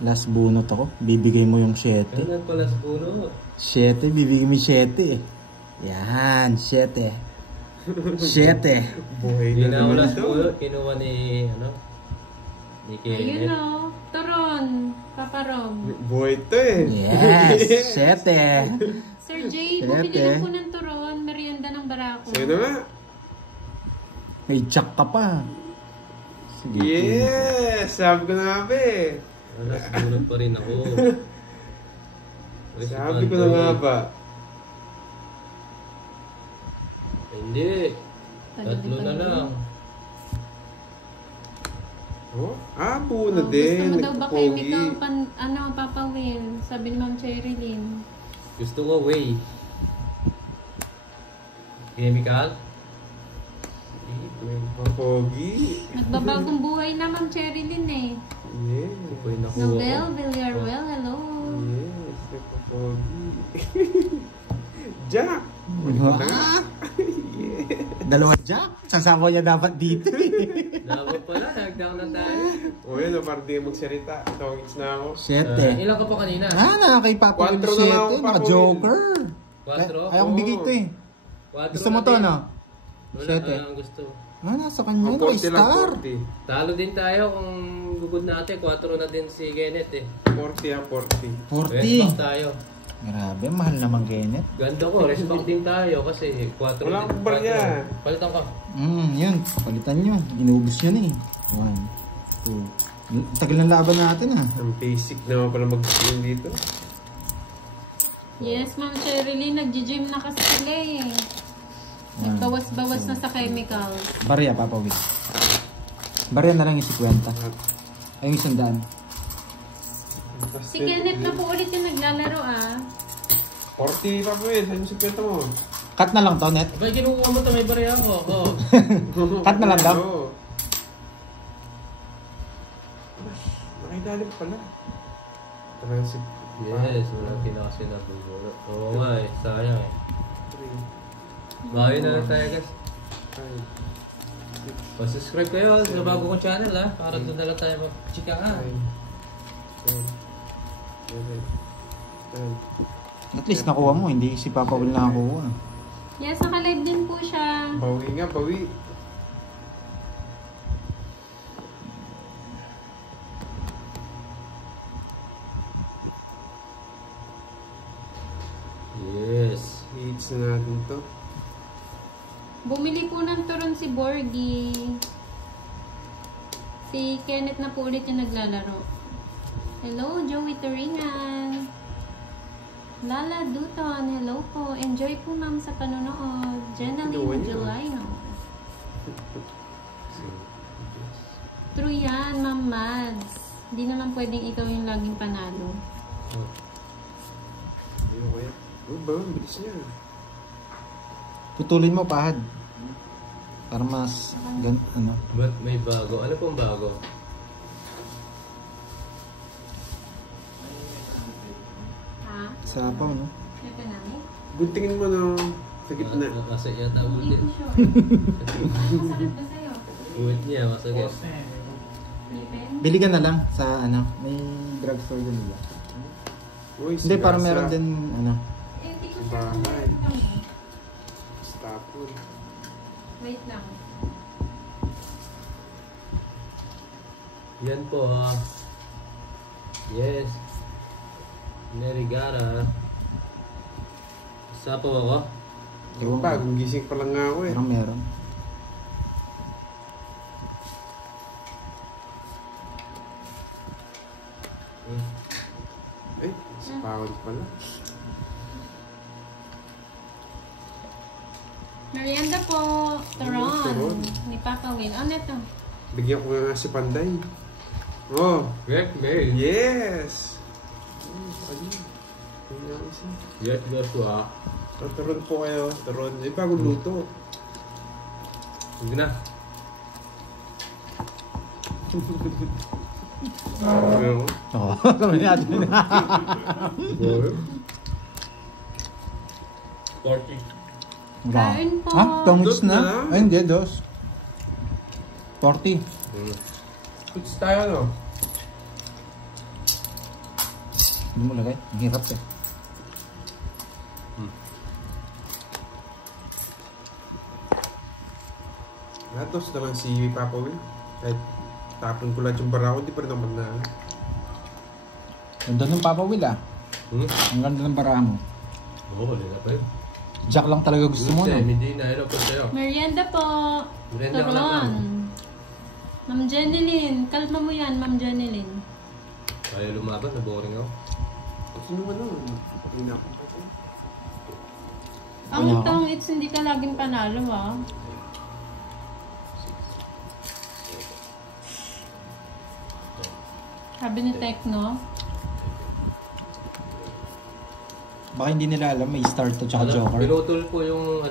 Last bunot ako. Bibigay mo yung 7. Kailan pa last bunot? 7, bibigay mo yung 7 Yan, 7. 7. Buhay Hindi na na ako naman last ito. bunot. Kinuha ni, ni Ayun Kenneth. o, Turon, Papa Rob. Buhay ito eh. Yes, 7. Sir J, bumili lang po ng Turon, merienda ng Barako. Sa'yo na nga. May jack ka pa. Sige. Yes! Sabi ko na nga ba eh. Last bunot pa rin ako. Uy, si Sabi ko na Pandoy. nga ba. Hindi. Tatlo na lang. Oh? Bunot Gusto din. mo daw ba Nagpogi. chemical Papa Will? Sabi ni Ma'am Cherilyn. Gusto ko whey. Chemical? Pogi. Nagbabagong buhay na Ma'am Cherilyn eh. Yes. Ito yung nakuha Nobel ko. Villarreal, hello. Yes. Nagpapogi. Jack! Ah, Yeah. Dalawang jack. Sasama niya dapat dito Dapat pala, nagdown na tayo. O yun, parang di magsalita. Tawagits na ako. 7. Ilan ka pa kanina? Kay Papa Will 4 na lang ako, 7. Papa Naka-joker. 4? Ayaw kong bigay ito eh. 4 Gusto mo to, no? Wala, Siyete. wala ang gusto. Nasa kanya Ang na, 40 lang, star. 40. Talo din tayo kung gugod natin. 4 na din si Kenneth eh. 40. 40. Respect tayo. Grabe, mahal naman Kenneth. Ganda ko, respect din tayo kasi 4 Wala din. akong barya. Palitan ka. Yun. Palitan nyo. Ginubos nyo na eh. 1, 2. Tagal ng laban natin Ang basic naman pala mag-stream dito. Yes, Ma'am Cherilyn, nag-gym na kasi sila eh. Nagbawas-bawas na sa chemicals. Barya, Papa Will. Barya na lang yung 50. Ay, yung 100. Si Kenneth na po ulit yung naglalaro ah. 40 pa po eh. Saan yung sikreto mo? Cut na lang to, Net. Abay, kinukuha mo ito. May barya ako. Oh. Cut na lang daw. Oo. Nakidalim pala. Talaga si... Yes, wala kinasi na siguro. Oo nga eh, sayang eh. Bahay na lang tayo guys. 5, Pa-subscribe kayo sa bago kong channel ha. Para doon na lang tayo mag-chika nga. 10, 11, 12, At least nakuha mo, hindi si Papa Will nakakuha. Yes, naka-live din po siya. Bawi nga, bawi. Yes. Hits na natin to. Bumili po ng turon si Borgie. Si Kenneth na po ulit yung naglalaro. Hello, Joey Turingan. Lala Duton, hello po. Enjoy po ma'am sa panonood. Jenaline Jelino. True yan, Ma'am Mads. Hindi naman pwedeng ikaw yung laging panalo. Ayun kaya. Oh, ba? Bilis niya. Putulin mo, Pahad. Para mas, ano. Ba't may bago? Ano pong bago? Ha? Sa Apaw, no? Ito namin? Guntingin mo na sa gitna. Kasi yata Hindi ulit. ko sure. Ano masakit ba sa'yo? Ulit niya, masakit. Ipin? Bili ka na lang sa, ano, may drugstore din nila. Uy, Hindi, para sigasa. meron din, ano. Eh, hindi ko Sa sure kung bahay. meron kami. Stapon. Wait lang. Yan po ha. Yes. Nerigara. Isa po ako. Ewan ko. Bagong gising pa lang nga ako eh. Parang meron. Ay, si Pawon pala. Merienda po. Turon. Turon. Ni Papa Will. Ano ito? Bigyan ko nga si Panday. Oh, Greg May. yes! Ayun. Ayun nga isa. Yes, Joshua. Turon po kayo. Turon. Eh, bagong luto. Sige na. Ano? Oo, kami natin na. 40. Kain po. Ha? Tongits Dos na na? lang? Ay, hindi, dos. 40. Puts tayo, no? Hindi mo lagay. Ang hirap eh. Natos na lang si Papa Will. Kahit tapon ko lang yung barako, di pa rin naman na. Ganda ng Papa Will ah. Ang ganda ng barahan mo. Oo, wala na pa yun. Jack lang talaga gusto mo, no? Hindi na, hello po sa'yo. Merienda po. Merienda ka lang Turon. lang. Ma'am Jeneline. Kalma mo yan, Ma'am Jeneline. Kaya lumaban, naboring ako. Sino ba nun? Patay na ako. Ang Wala ka? tongits hindi ka laging panalo ha. Sabi ni Tekno. Baka hindi nila alam, may start to tsaka joker. Pinutol po yung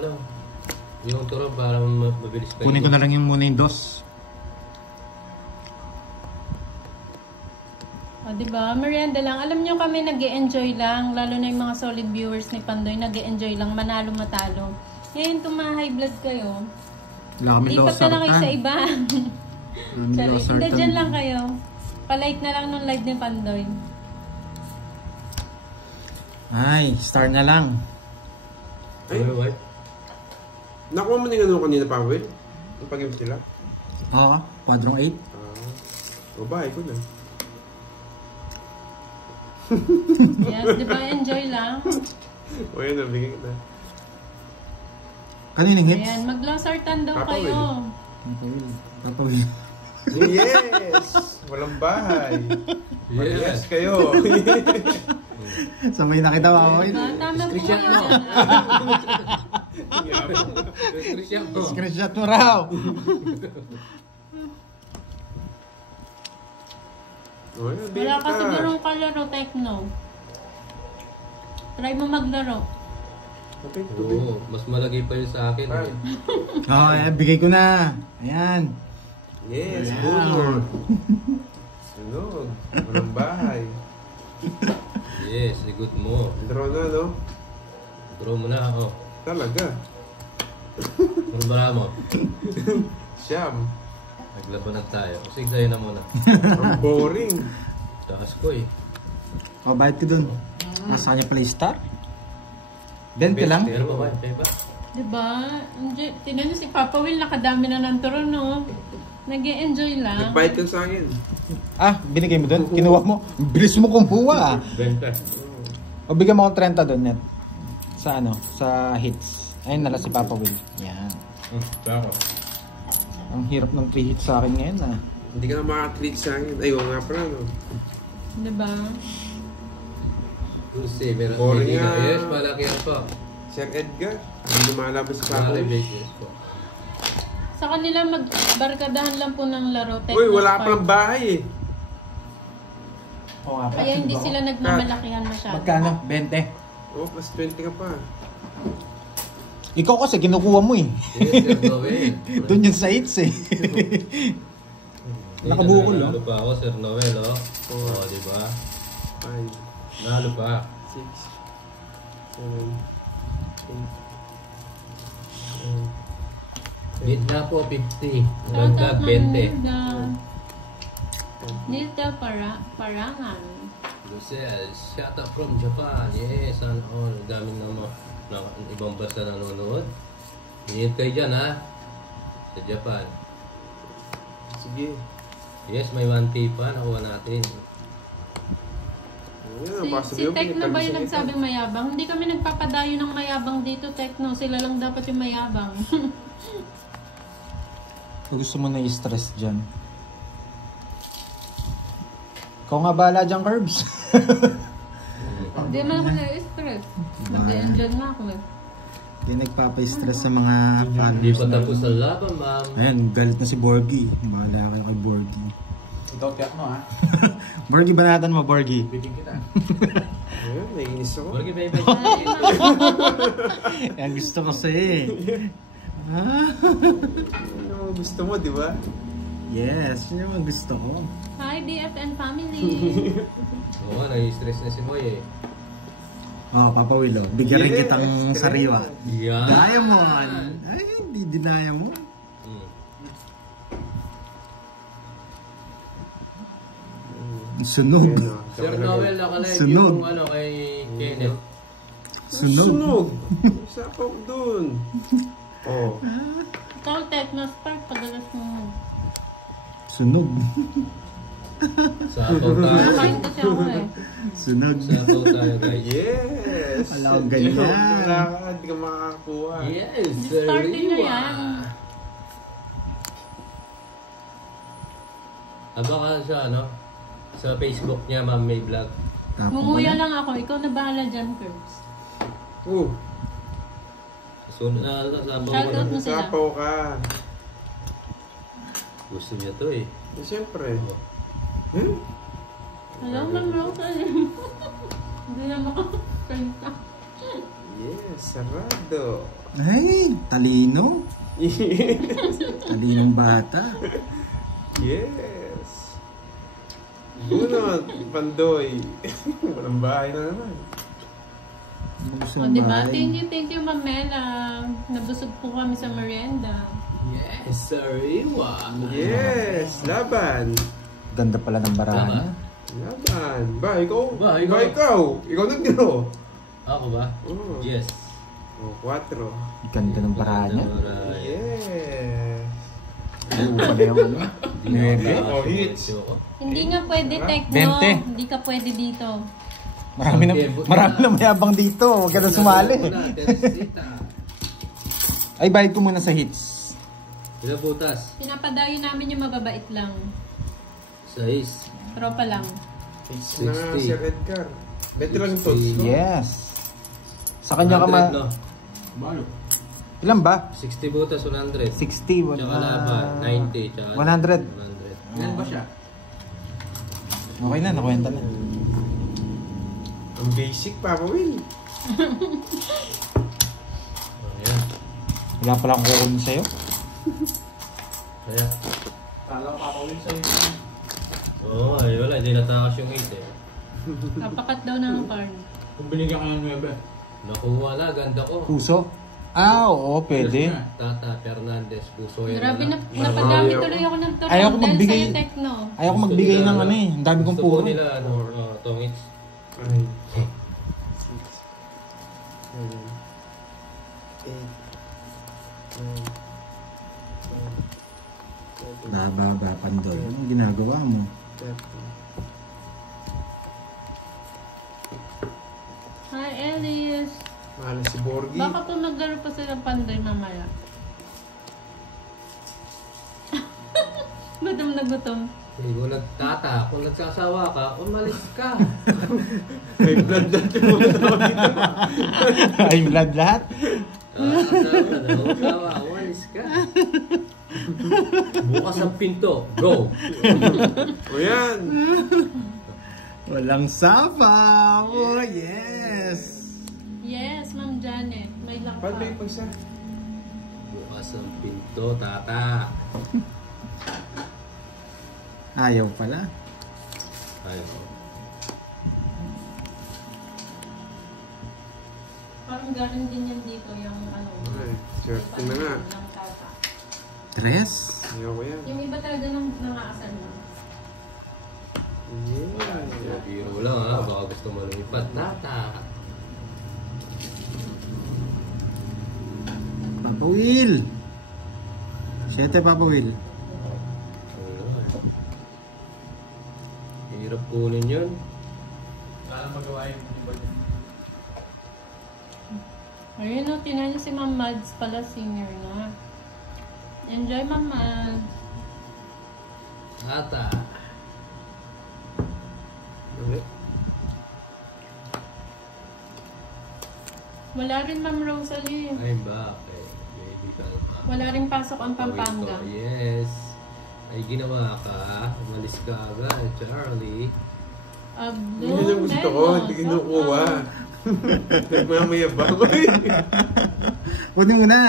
yung turon para mabilis kayo. Kunin ko na lang yung muna yung dos. O diba, merienda lang. Alam nyo kami nag-e-enjoy lang. Lalo na yung mga solid viewers ni Pandoy, nag-e-enjoy lang. Manalo matalo. Ngayon kung mga high blood kayo, Wala kami lipat na lang kayo sa iba. Hindi Sorry, hindi dyan lang kayo. Palike na lang nung live ni Pandoy. Ay, star na lang. Ay, Ay, nakuha mo na yung ano kanina, Papa Will? Yung pag-game sila? Oo, quadrong 8. Babae ko na. Yes, diba, enjoy lang. O yan, nabigay kita. Kaninang hits? Ayan, mag-losartan daw Papa kayo. Papa Will. Yes! Walang bahay. Yes yes. kayo. Sabay na kita, Papa Will. Diba? Tama po Screenshot kayo mo. dyan. Christian ko. Screenshot mo raw. O yan, nabigay Wala ka kita. sigurong kalaro, Tekno. Try mo maglaro. Tubig, tubig. Oo, mas malagay pa yun sa akin. Ay. Oo, ayan, bigay ko na. Ayan. Yes, Ayan. bunod. Sunod. Walang bahay. Yes, good mo. Draw na, no? Draw mo na ako. Talaga. Ano ba mo? Siyam. Naglabanan tayo. Sige, sa'yo na muna. Ang boring. Takas ko eh. O, bayad ko dun. Nasa kanya pala yung star? 20 lang? Pero pa ba? Tayo ba? Diba? Tinan nyo si Papa Will, nakadami na ng turon, no? Nag-e-enjoy lang. Nagbayad ka sa akin. Ah, binigay mo doon? Kinuha mo? Bilis mo kumuha ah. 20. O bigyan mo akong 30 doon, net. Sa ano? Sa hits. Ayun nala si Papa Will. Yan. Bako. Ang hirap ng 3 hits sa akin ngayon ah. Hindi ka na makakreat sa akin. Ay, nga pala, no? Diba? Lucy, meron Boring hindi nga. na. Yes, malaki yan po. Sir Edgar. Hindi lumalabas sa Papa Will. Yes po. Sa kanila, magbarkadahan lang po ng laro. Uy, wala Technospark. pa ng bahay eh. Oo nga pa. Kaya hindi sila nagmamalakihan masyado. Magkano? 20. Oh, plus 20 ka pa. Ikaw kasi kinukuha mo eh. Yes, Sir Noel. Doon yun sa hits eh. Nakabukol, Nalo pa ako, Sir Noel, oh. Oo, di ba? 5, Nalo pa. 6, 7, 8, 9, Bid na po, 50. Shout Hanggang out 20. Nilda. Nilda Parangan. Lucel, shout out from Japan. Yes, sana all. Ang daming na ibang basta nanonood. Ingat kayo dyan, ha? Sa Japan. sige. Yes, may 1K pa. Nakuha natin. Si Tekno ba yung nagsabing mayabang? Hindi kami nagpapadayo ng mayabang dito, Tekno. Sila lang dapat yung mayabang. Kung gusto mo na i-stress dyan. Ikaw nga bahala dyan, Curbs. Hindi man ako na-stress. Nag-enjoy nga ako eh. Hindi nagpapa-stress sa mga Hindi followers pa na. tapos ang laban, ma'am. Ayan, galit na si Borgie. Bahala kayo kay Borgie. Ikaw tiyak mo ha. Borgie, banatan mo, Borgie. Bigyan kita. Ayun, naiinis ako. Borgi, bye-bye. Yan gusto kasi. Ah? Ano gusto mo, di ba? Yes, yun yung gusto ko. Hi, BFN family! Oo, nai-stress na si Moy eh. Oh, Papa Willow, bigyan rin Yes, kitang correct. sariwa. Yan. Diamond! Ay, hindi dinaya mo. Hmm. Sunog. Ayun, oh. Sir Noel, nakalive Sunog. yung ano kay Kenneth. Sunog. Sunog. Sapaw dun. Oh. Ikaw, Technospark, padalas mo. Sunog. Sapaw tayo. Nakain kasi ako eh. Sunog. Sapaw tayo, guys. Yes. Wala akong ganyan. Wala ka, hindi ka makakakuha. Yes, Starting na yan. Baka sa ano, sa Facebook niya, ma'am, may vlog. Tapos Munguya pala. lang ako. Ikaw na bahala dyan, Curbs. Oh, So, sabaw Shoutout mo ko. sila. sapaw ka. Gusto niya to eh. Eh, siyempre. Hmm? Hello, Ma'am Rose. Hindi na makakalita. Yes, sarado. Ay, talino. Talinong bata. Yes. Bunot, Pandoy. Walang bahay na naman. Ano gusto O, mong diba? bahay? Thank you, Mamela. Nabusog po kami sa merienda. Yes, sariwa. Yes, laban. Ganda pala ng barana. Laban. Ba, ikaw? Ba, ikaw? ikaw? Ikaw nagdiro. Ako ba? Oh. Yes. Oh, 4. Ganda ng barana. Yes. Ay, pala yung ano. Oh, hits. Hindi nga pwede, Tekno. 20. Hindi ka pwede dito. Marami na mayabang dito. Huwag ka na sumali. Ay, bayad ko muna sa hits. Ilang butas? Pinapadayo namin yung mababait lang. 6. Tropa lang. Hits na 60. Sir Edgar. Better lang to. Yes. Sa kanya ka ma... no? Ilan ba? 60 butas, 100. 60. Tsaka laban, 90. Tsaka 100. 100. Ilan ba siya? Okay na, nakwenta na. Ang basic, Papa Will. Ayan. Wala pala akong kukunin sa'yo. Ayan. Kala ko kakawin sa'yo. Oo, ay wala. Hindi natakas yung 8 eh. Kapakat daw ng card. Kung binigyan ka ng 9. Nakuha na, ganda ko. Puso? Ah, oo, pwede. Tata Fernandez, puso yan. Grabe, na. napadami tuloy ako ng turon. Ayaw ko Dahil magbigay. sa'yo, Tekno. Ayaw ko magbigay ng ano eh. Ang dami kong Gusto ko puro. nila, ano, tongits. Ay. Baba, Pandoy. Anong ginagawa mo? Hi, Alice. Mahal si Borgie. Baka po maglaro pa sila Pandoy mamaya. Gutom na gutom. Kung nagtata, kung nagsasawa ka, umalis ka. May blood lahat yung mga tao dito. Ay, blood lahat? Nagsasawa, umalis ka. Bukas ang pinto, go! O yan. Walang sapaw! Oh, yes! Yes, Ma'am Janet. May lang pa. Paano ba yung pagsa? Bukas ang pinto, tata. Ayaw pala. Ayaw. Parang galing din yan dito yung ano. Ay, shirt ko na nga. Ng tata. Dress? Ayaw ko yan. Yung iba talaga nang nangaasal mo. Yeah. Biro lang ha, baka gusto mo lumipat, tata. Papa Will! 7, Papa Will. Hirap kunin yun. Wala nang magawa yung iba dyan. Ayun o, tinan niyo si Ma'am Mads pala, senior na. Enjoy, Ma'am Mads. Tata. Ulit. Wala rin Ma'am Rosalie. I'm back. Baby Kalma. Wala rin pasok ang Pampanga. Yes. Ay ginawa ka. Umalis ka agad, Charlie. Yun yung gusto ko. Hindi kinukuha. Nagmamayabang ko eh. Kunin mo na.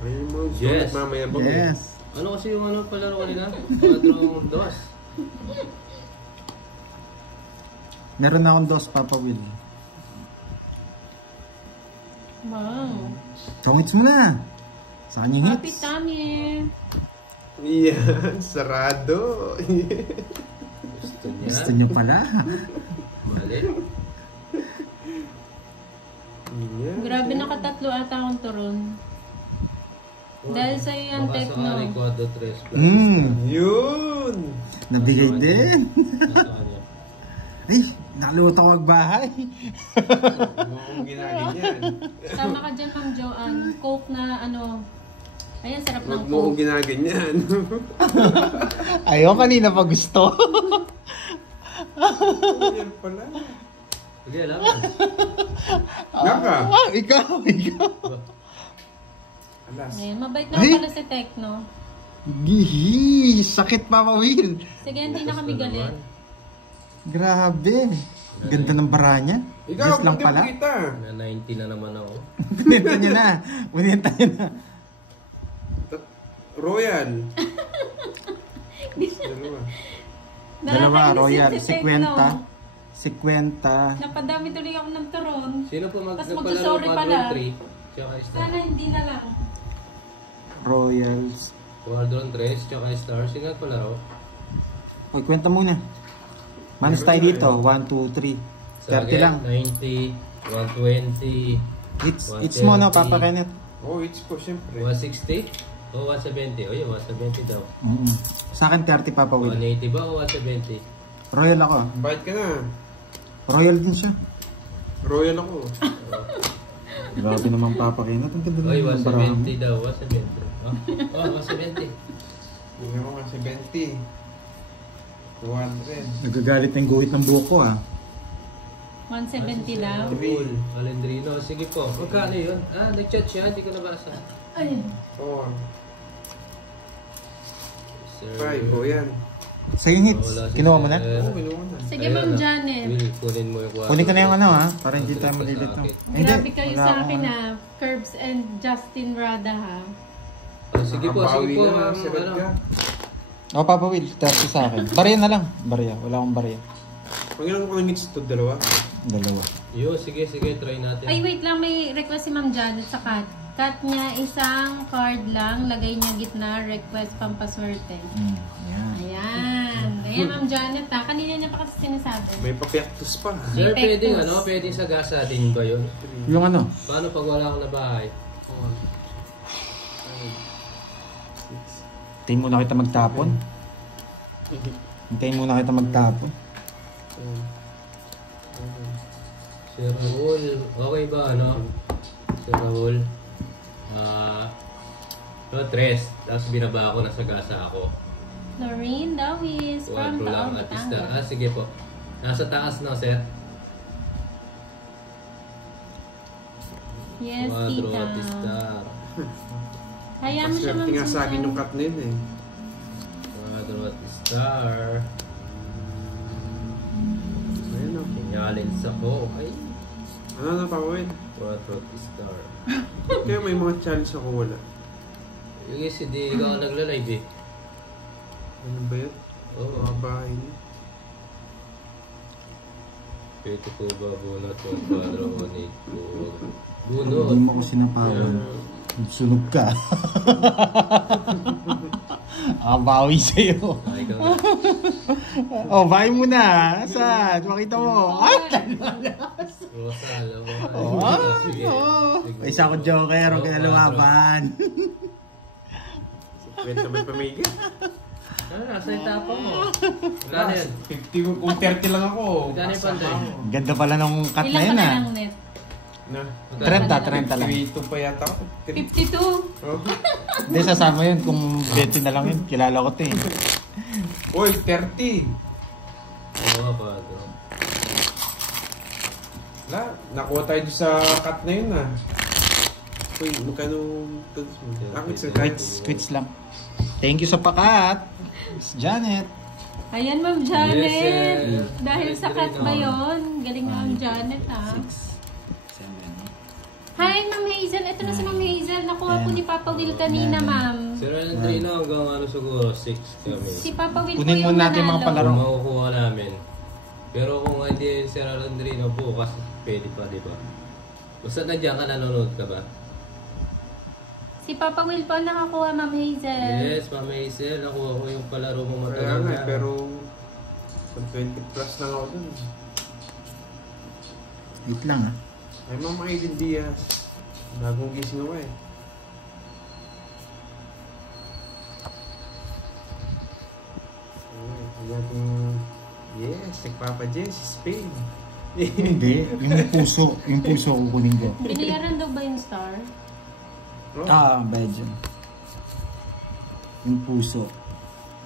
Ayun mo. Yes. Nagmamayabang eh. Yes. Ano kasi yung ano palaro kanina? Quadrong dos. Meron na akong 2, Papa Will. Wow. Tongits mo na. Saan yung Happy hits? tummy. Yan. Sarado. Gusto niya. Gusto nyo pala. Mali. Yan. Grabe, nakatatlo ata akong turon. Dahil sa iyo yung Baka techno. sakali quadro 3 plus. Yun. Nabigay din. Nasa kanya. Ay, nakaluto ko magbahay. Mukhang ginaganyan. Tama ka dyan, Ma'am Joanne. Coke na ano. Ayan, sarap ng Huwag mo kong Coke. ginaganyan. Ayaw, kanina pa gusto. Yan pala. Hindi alam. Naka. Ikaw. Alas. Ayan, mabait na Ay! pala si Tekno. Gihi, sakit Papa Will. Sige, hindi na kami galit. Grabe. Ganda ng bara niya. Ikaw, Just lang bigyan pala. mo kita. Na 90 na naman ako. Binenta niya na. Binenta niya na. Royal. Dalawa. Dalawa, Nakakainis Royal. si Tekno. 50. Napadami tuloy ako ng turon. Sino po Tapos nagpalaro magsasorry pala. quadro 3? Tsaka star. Sana hindi na lang. Royals. Quadron 3, tsaka star. Sino nagpalaro? Uy, kwenta muna. Manos tayo dito. 1, 2, 3. 30 lang. 90, 120, It's mo no, Papa Kenneth. Oh, it's ko, syempre. 160 o 170? O yun, 170 daw. Sa akin 30, Papa Will. 180 ba o 170? Royal ako. Bayad ka na. Royal din siya. Royal ako. Grabe naman Papa Kenneth. Ang ganda Oy, naman ng bara mo. 170 daw, 170. Oh, 170. Hindi ako nga 70. 200. Nagagalit na yung guhit ng buhok ko ah. 170 daw. Cool. Alendrino, sige po. Magkano yun? Nag-chat siya, hindi ko nabasa. Ay, 4. Sir. 5. O yan. Sa yung hits, Wala si kinuha mo na? Sir. Oo, kinuha na. sige Ayun Ma'am na. Janet. Will, kunin mo yung quadro. Kunin ko na yung ano ha, para hindi Kunin tayo pa sa malilito. akin. Grabe kayo wala sa akong akin ano. ha. Curbs and Justin Rada ha. Sige po, sige Nakabawi po. na, sirat ka. O Papa Will, 30 sa akin. Barya na lang. Barya, wala akong barya. Pangilang ko ng hits to, dalawa. Dalawa. Yo, sige, try natin. Ay, wait lang. May request si Ma'am Janet sa cut. Cut niya isang card lang. Lagay niya gitna. Request pampaswerte. Yan. Ayan. Ayan, Ma'am Janet ha. Kanina niya pa kasi sinasabi. May papektus pa. Sir, May pwedeng pectus. pwedeng sagasa din ba yun? Yung ano? Paano pag wala akong na bahay? 6, Hintayin muna kita magtapon. Hintayin muna kita magtapon. 7, Sir Raul, okay ba ano? Sir Raul, tres, tapos binaba ako, nasagasa ako. Lorraine Dawis from 4 lang Taong at star. Batangas. Sige po. Nasa taas na, sir. Yes, 4 tita. at star. Hayaan mo siya, Ma'am Paswerte nga sa akin Susan. yung cut na yun eh. 4 at star. Ayun o. Sinyalins ako. Ay, Ano na Papawin? 4 at star. Kaya may mga challenge ako wala. Yung isa, di ikaw nagla-live eh. Ano ba yun? Oo. Mga bahay niya. Pwede ko ba bunot yung quadro o need ko? Hindi Bunot. mo ko sinapawan. Sunog ka. Bawi sa'yo. Ay, ikaw na. Oh, bawi mo na. Saan? Makita mo. Ay! Rosal. Sige. Oh. Isa ko joker. Huwag ka na lumaban. Kwenta may pamigil. Nasa yung tapang mo. Kano yan? 50, kung 30 lang ako. Magkano yung panday? Ganda pala nung cut na Ilan yun ka na ah. lang, Net? Na. 30 lang. 32 pa yata ako. 52. Oh. Hindi, sasama yun. Kung 20 na lang yun, kilala ko ito eh. Uy, 30. Oo, quadro. Wala, nakuha tayo doon sa cut na yun ah. Uy, magkano tulis mo? Quits lang. Thank you sa pakat. Miss Janet. Ayan, Ma'am Janet. Yes, sir. Dahil sa cut ba yun? Galing na Ma'am Janet, ha? Hi, Ma'am Hazel. Ito na si Ma'am Hazel. Nakuha po ni Papa Will kanina, Ma'am. Sir Andrino hanggang ano siguro 6 kami. Si Papa Will po Kunin yung muna natin mga nanalo. palaro. Kung makukuha namin. Pero kung hindi Sir Andrino bukas, pwede pa, di ba? Basta nandiyan ka, nanonood ka ba? Si Papa Will po ang nakakuha, Ma'am Hazel. Yes, Ma'am Hazel, nakuha ko yung palaro mo Kaya matagal nga, na. pero 20 plus lang ako dun. Wait lang ah. Ay, Mama Aileen Diaz. Bagong gising ako eh. Yes, nagpapa Jess, Spain. Hindi. Yung puso kukunin ko. Binayaran daw ba yung star? Oh, Belgium. Yung puso.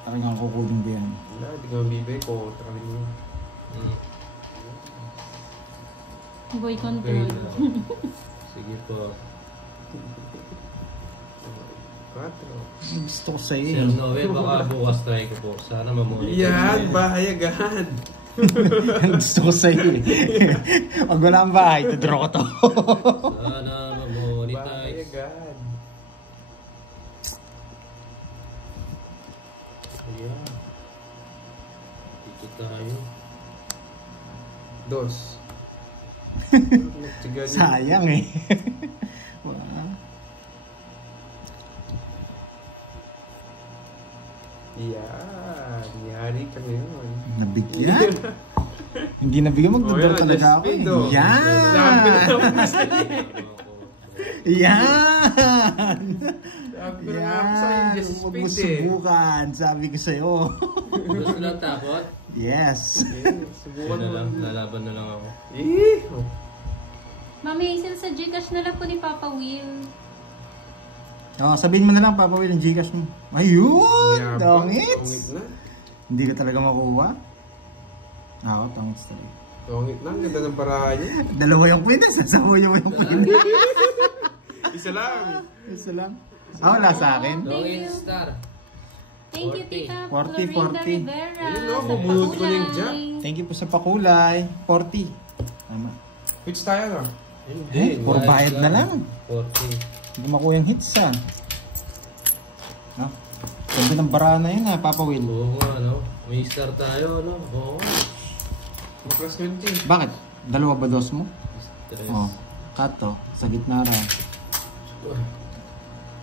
Talagang kukunin ko yan. wala, di ko mabibay ko. Trali mo. Boy control. Sige po. 4. Gusto ko sa'yo Sir eh. Noel, baka bukas try ko po. Sana mamonitor. Yan, bahay agad. Gusto ko sa'yo eh. Pag wala ang bahay, tudraw ko to. Sana Bahay mamonetize. agad. Ayan. Dito tayo. 2. Sayang eh. Wow. Yan, yari ka ngayon. Nabigyan. Hindi nabigyan, magdodor talaga ako eh. Yan! Sabi na naman Yan! Sabi ko na nga ako sa'yo, Yan! just Huwag mo speed eh. subukan. Sabi ko sa'yo. Gusto lang tapot? Yes. Subukan Yun na mo. lang, lalaban na lang ako. Ma'am Hazel, sa Gcash na lang po ni Papa Will. Oh, sabihin mo na lang, Papa Will, yung Gcash mo. Ayun! Tongit Tongits! na. Hindi ka talaga makuha? Ako, tongits talaga. Tongit na, ang ganda ng parahan niya. Dalawa yung pwede, sasabuyo mo yung pwede. Isa lang. Isa lang. Ah, wala sa akin. Dongin Star. Thank you, 40. Tita 40, Florinda 40. Rivera. Ayun, no, sa bubunot ko na yung pakulay. jack. Thank you po sa pakulay. 40. Tama. Which tayo na? Hindi. Puro bayad na lang. 40. Hindi makuha yung hits ah. No? Ganda ng barana yun ah, Papa Will. Oo nga, no? May star tayo, no? Oo. Plus 20. Bakit? Dalawa ba dos mo? Stress. Oh, cut to. Sa gitna raw.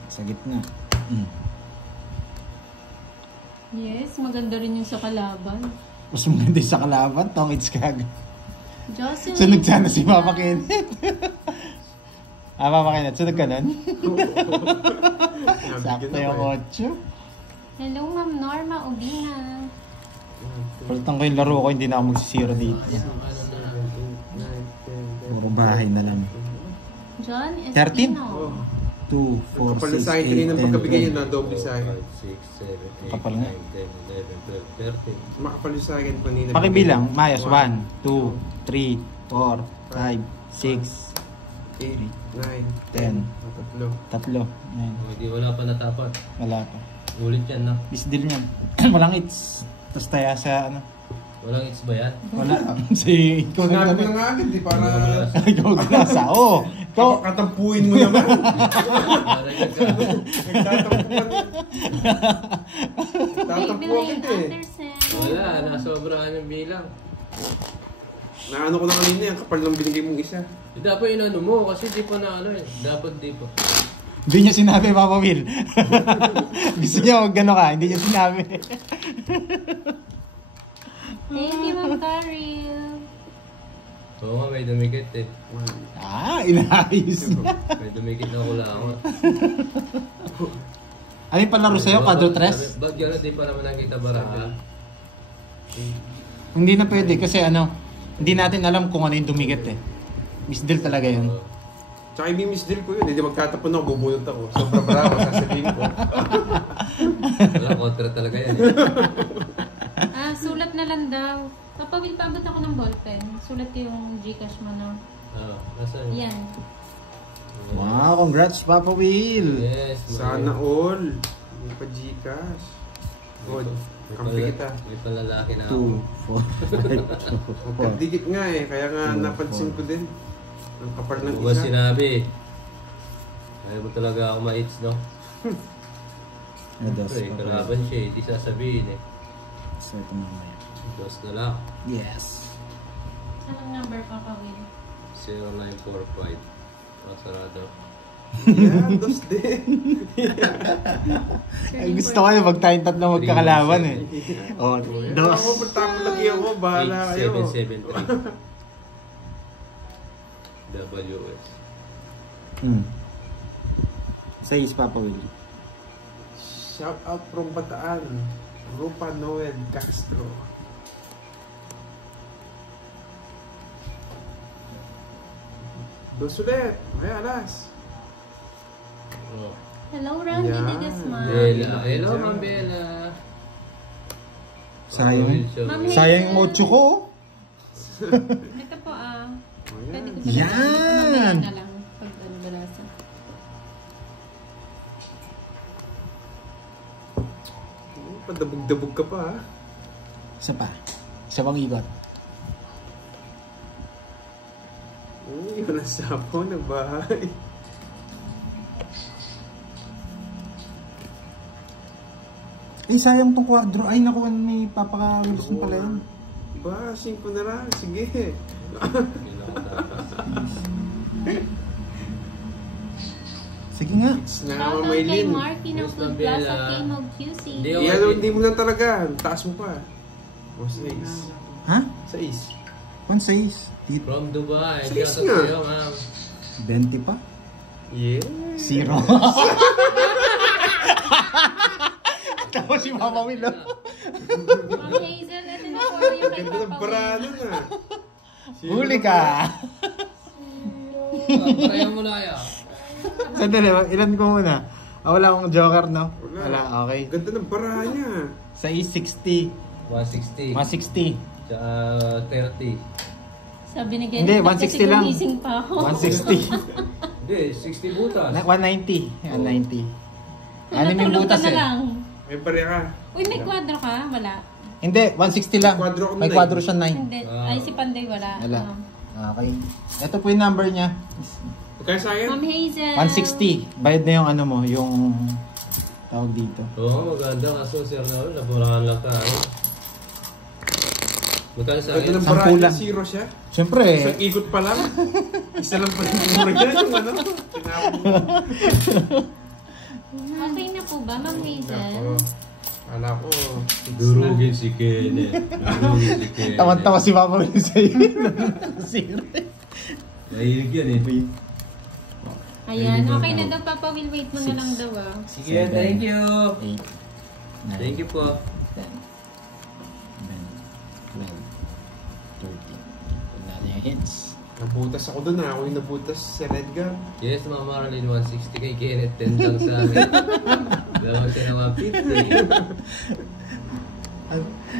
Sa gitna. Yes, maganda rin yung sa kalaban. Mas maganda yung sa kalaban, tongits ka agad. Jocelyn. Sunog sana si Mama Kenneth. Mama Kenneth, sunog ka nun? Sakto yung 8. Hello, Ma'am Norma Ubina. Palitan ko yung laro ko, hindi na ako magsisiro dito. Puro bahay na lang. John 13? Espino. 2, 4, Kapal na 6, sa akin kanina 8, 10, pagkabigay yun 12. na doble sa akin. 5, 6, 7, 8, Kapal nga. 9, 10, 11, 12, 13. Makapal sa akin kanina. Pakibilang, Mayos. 1, 2, 3, 4, 5, 6, 8, 9, 10. Tatlo. Tatlo. Ayan. Hindi, wala pa natapat. Wala pa. Ulit yan, no? Bisdil niyan. Walang hits. Tapos taya sa ano. Walang hits ba yan? Wala. Si ikaw na Sinabi ko na nga agad, di para... Ikaw glasa. Oo. Ikaw. Katampuin mo naman. Para yun ka. Nagtatampuan. Baby Tatampuan Lane kita eh. Anderson. Wala, nasobrahan yung bilang. Naano ko na kanina yung kapal ng binigay mong isa. Dapat inano mo kasi di pa na ano eh. Dapat di pa. Hindi niya sinabi, Papa Will. Gusto niya wag gano'n ka. Hindi niya sinabi. Thank you, Ma'am Caril. Oo nga, may dumikit eh. Inayos niya. May dumikit na kulangot. Ano yung palaro sa'yo? Quadro 3? Ba't gano'n di pa naman nakita baraha? Hindi na pwede kasi ano, hindi natin alam kung ano yung dumikit eh. Misdil talaga yun. Tsaka yung miss deal ko yun, hindi magtatapon ako, bubunot ako. Sobrang bravo, sasabihin ko. Wala, kontra talaga yan eh. Sulat na lang daw. Papa Will, paabot ako ng ballpen. Sulat ko yung Gcash mo, no? Nasaan yun? Yan. Wow, congrats Papa Will. Yes. Sana all. Hindi pa Gcash. God, kampi kita. May palalaki na 2, ako. 4, 5, 6, 7, 8. Magkadikit nga eh, kaya nga napansin ko din. Ang kapal ng Huwag isa. sinabi. Ayaw mo talaga ako ma-hits, no? Siyempre, kalaban siya eh. Di sasabihin eh. So ito mamaya. Dos na lang. Yes. Anong number, Papa Will? 0945. Sarado. Yeah, dos din. Gusto ko yung magtayong tatlo magkakalaban eh. Oh, dos. Ako, patapon lagi ako, bahala kayo. 8773. WS. 6 Papa Will. Shout out from Bataan. Rupa Noel Castro. Dos ulit. Ay, alas. Oh. Hello, Randy Yan. Ledesma. Bella. Hello, Ma'am Bella. Sayang. Ma'am Sayang yung 8 ko. Ito po, pwede ko Yan. na lang pag balasa. Padabog-dabog ka pa ha. Isa pa. Isa pang ikot. Yun ang sapo ng bahay. Eh, sayang tong kwadro. Ay, naku, may papaka-Wilson pala yun. Ba, 5 na lang. Sige. Sige nga. It's na Shoutout kay Maylin. Marky ng Yes, Food Ma'am Plaza, Bella. Timog QC. Hindi, Hindi mo lang talaga. Taas mo pa. O, 6. Ha? 6. 1-6. From Dubai. Sis Shoutout nga. sa'yo, ma'am. 20 pa. Yeah. 0. Tapos si Mama Will. Ma'am Hazel, ito na po yung kay Ganda ng Papa Will. barado na. Huli ka. Pareho mo na yan. Sandali, ilan ko muna? Wala akong joker, no? Wala. Okay. Ganda ng bara niya. Sa 60. 160. 160. Tsaka 30. Sabi ni Hindi, Kenneth, 160 lang. gumising pa ako. 160. Hindi, 60 butas. 190. 190. Ano yung Natulog butas ka na eh? lang. May barya ka. Uy, may kwadro ka? Wala. Hindi, 160 lang. Kwadro ko May nine. kwadro siya 9. Hindi. Ay, si Panday wala. Wala. Okay. Ito po yung number niya. Kaya sa akin? Ma'am Hazel. 160. Bayad na yung ano mo, yung tawag dito. Oo, maganda. Kaso, Sir Raul, naburahan lang ka. Magkano sa Ganda akin? ng bara Sampu niya. lang. 0 siya. Siyempre, Isang ikot pa lang. Isa lang pa yung mura niya. Yung ano. Tinapon mo. Okay na po ba, Ma'am Hazel? Kala ko. Durugin si Kenneth. Durugin si Kenneth. Tawan-tawa si Papa Will sa'yo. Mahilig yan eh. Ayan, okay na daw, Papa Will. Wait mo na lang daw, ah. Sige, thank you. 8, 9, Thank you po. 10, 11, 12, 13. Huwag natin yung hits. Nabutas ako dun ha. Ako yung nabutas sa Redgar. Yes, Ma'am Marlene, 160 kay Kenneth, 10 lang sa amin. Gawag siya na 150.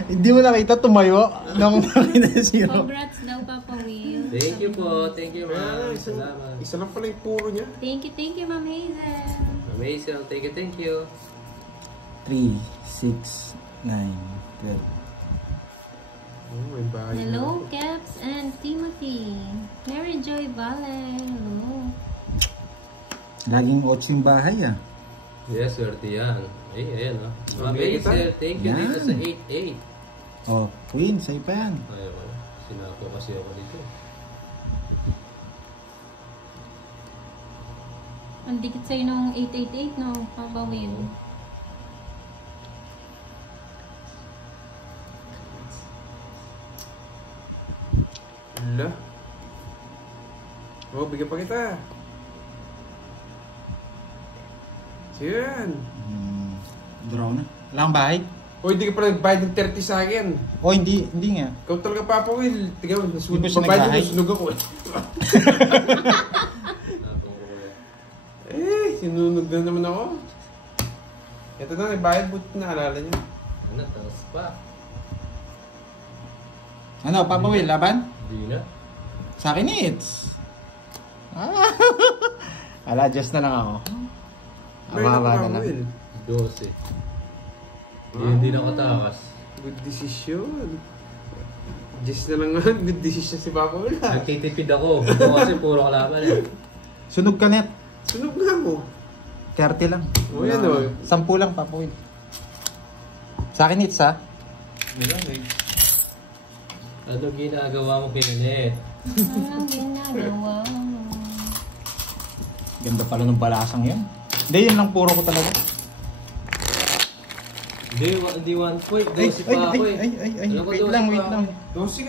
Hindi mo nakita tumayo nung nakita na zero. Congrats daw, Papa Will. Thank you po. Thank you, Ah, ma'am. Salamat. isa lang pala yung puro niya. Thank you, Ma'am Hazel. Amazing. Thank you. 3, 6, 9, 12. Oh, may bahay Hello, Caps and Timothy. Mary Joy Vale. Hello. Laging 8 yung bahay ah. Yes, swerte yan. Ay, ayan o. Okay, Amazing. Thank you Yan. dito sa 8-8. Oh, Queen, sa'yo pa yan. Ayaw ko. Sinako kasi ako dito. Ang dikit sa'yo nung 888, no? Papa Will. Ala. Oh, bigyan pa kita. Sige yan. Draw na. Wala kang bahay? O, hindi ka pala nagbayad ng 30 sa akin. Oh, hindi nga. Ikaw talaga, Papa Will. Tingnan mo, Hindi pa siya pagbayad nagbahay? mo, sunog ako. Sinunog na naman ako. Ito na, nagbayad. Buti naalala niya. Ano, taas pa. Ano, Papa Will, laban? Hindi na. Sa akin it's. Ala, adjust na lang ako. Meron ako, Ababa na Papa lang. Will. 12. Hindi na katakas. Good decision. Just na lang nga, good decision si Papa Will. Nagtitipid ako. Ito kasi puro kalaban eh. Sunog ka net. Sunog nga mo. 30 lang. O, yan o. 10 lang, Papa Will. Sa akin it's ha. Ano ginagawa mo, Kenneth? Anong ginagawa mo? Ganda pala ng balasang yan. Hindi, yun lang puro ko talaga. Hindi 1 point. Dosi pa ako eh. Ay, Alam ko, wait dosi lang, pa wait ako. lang. Dosi ka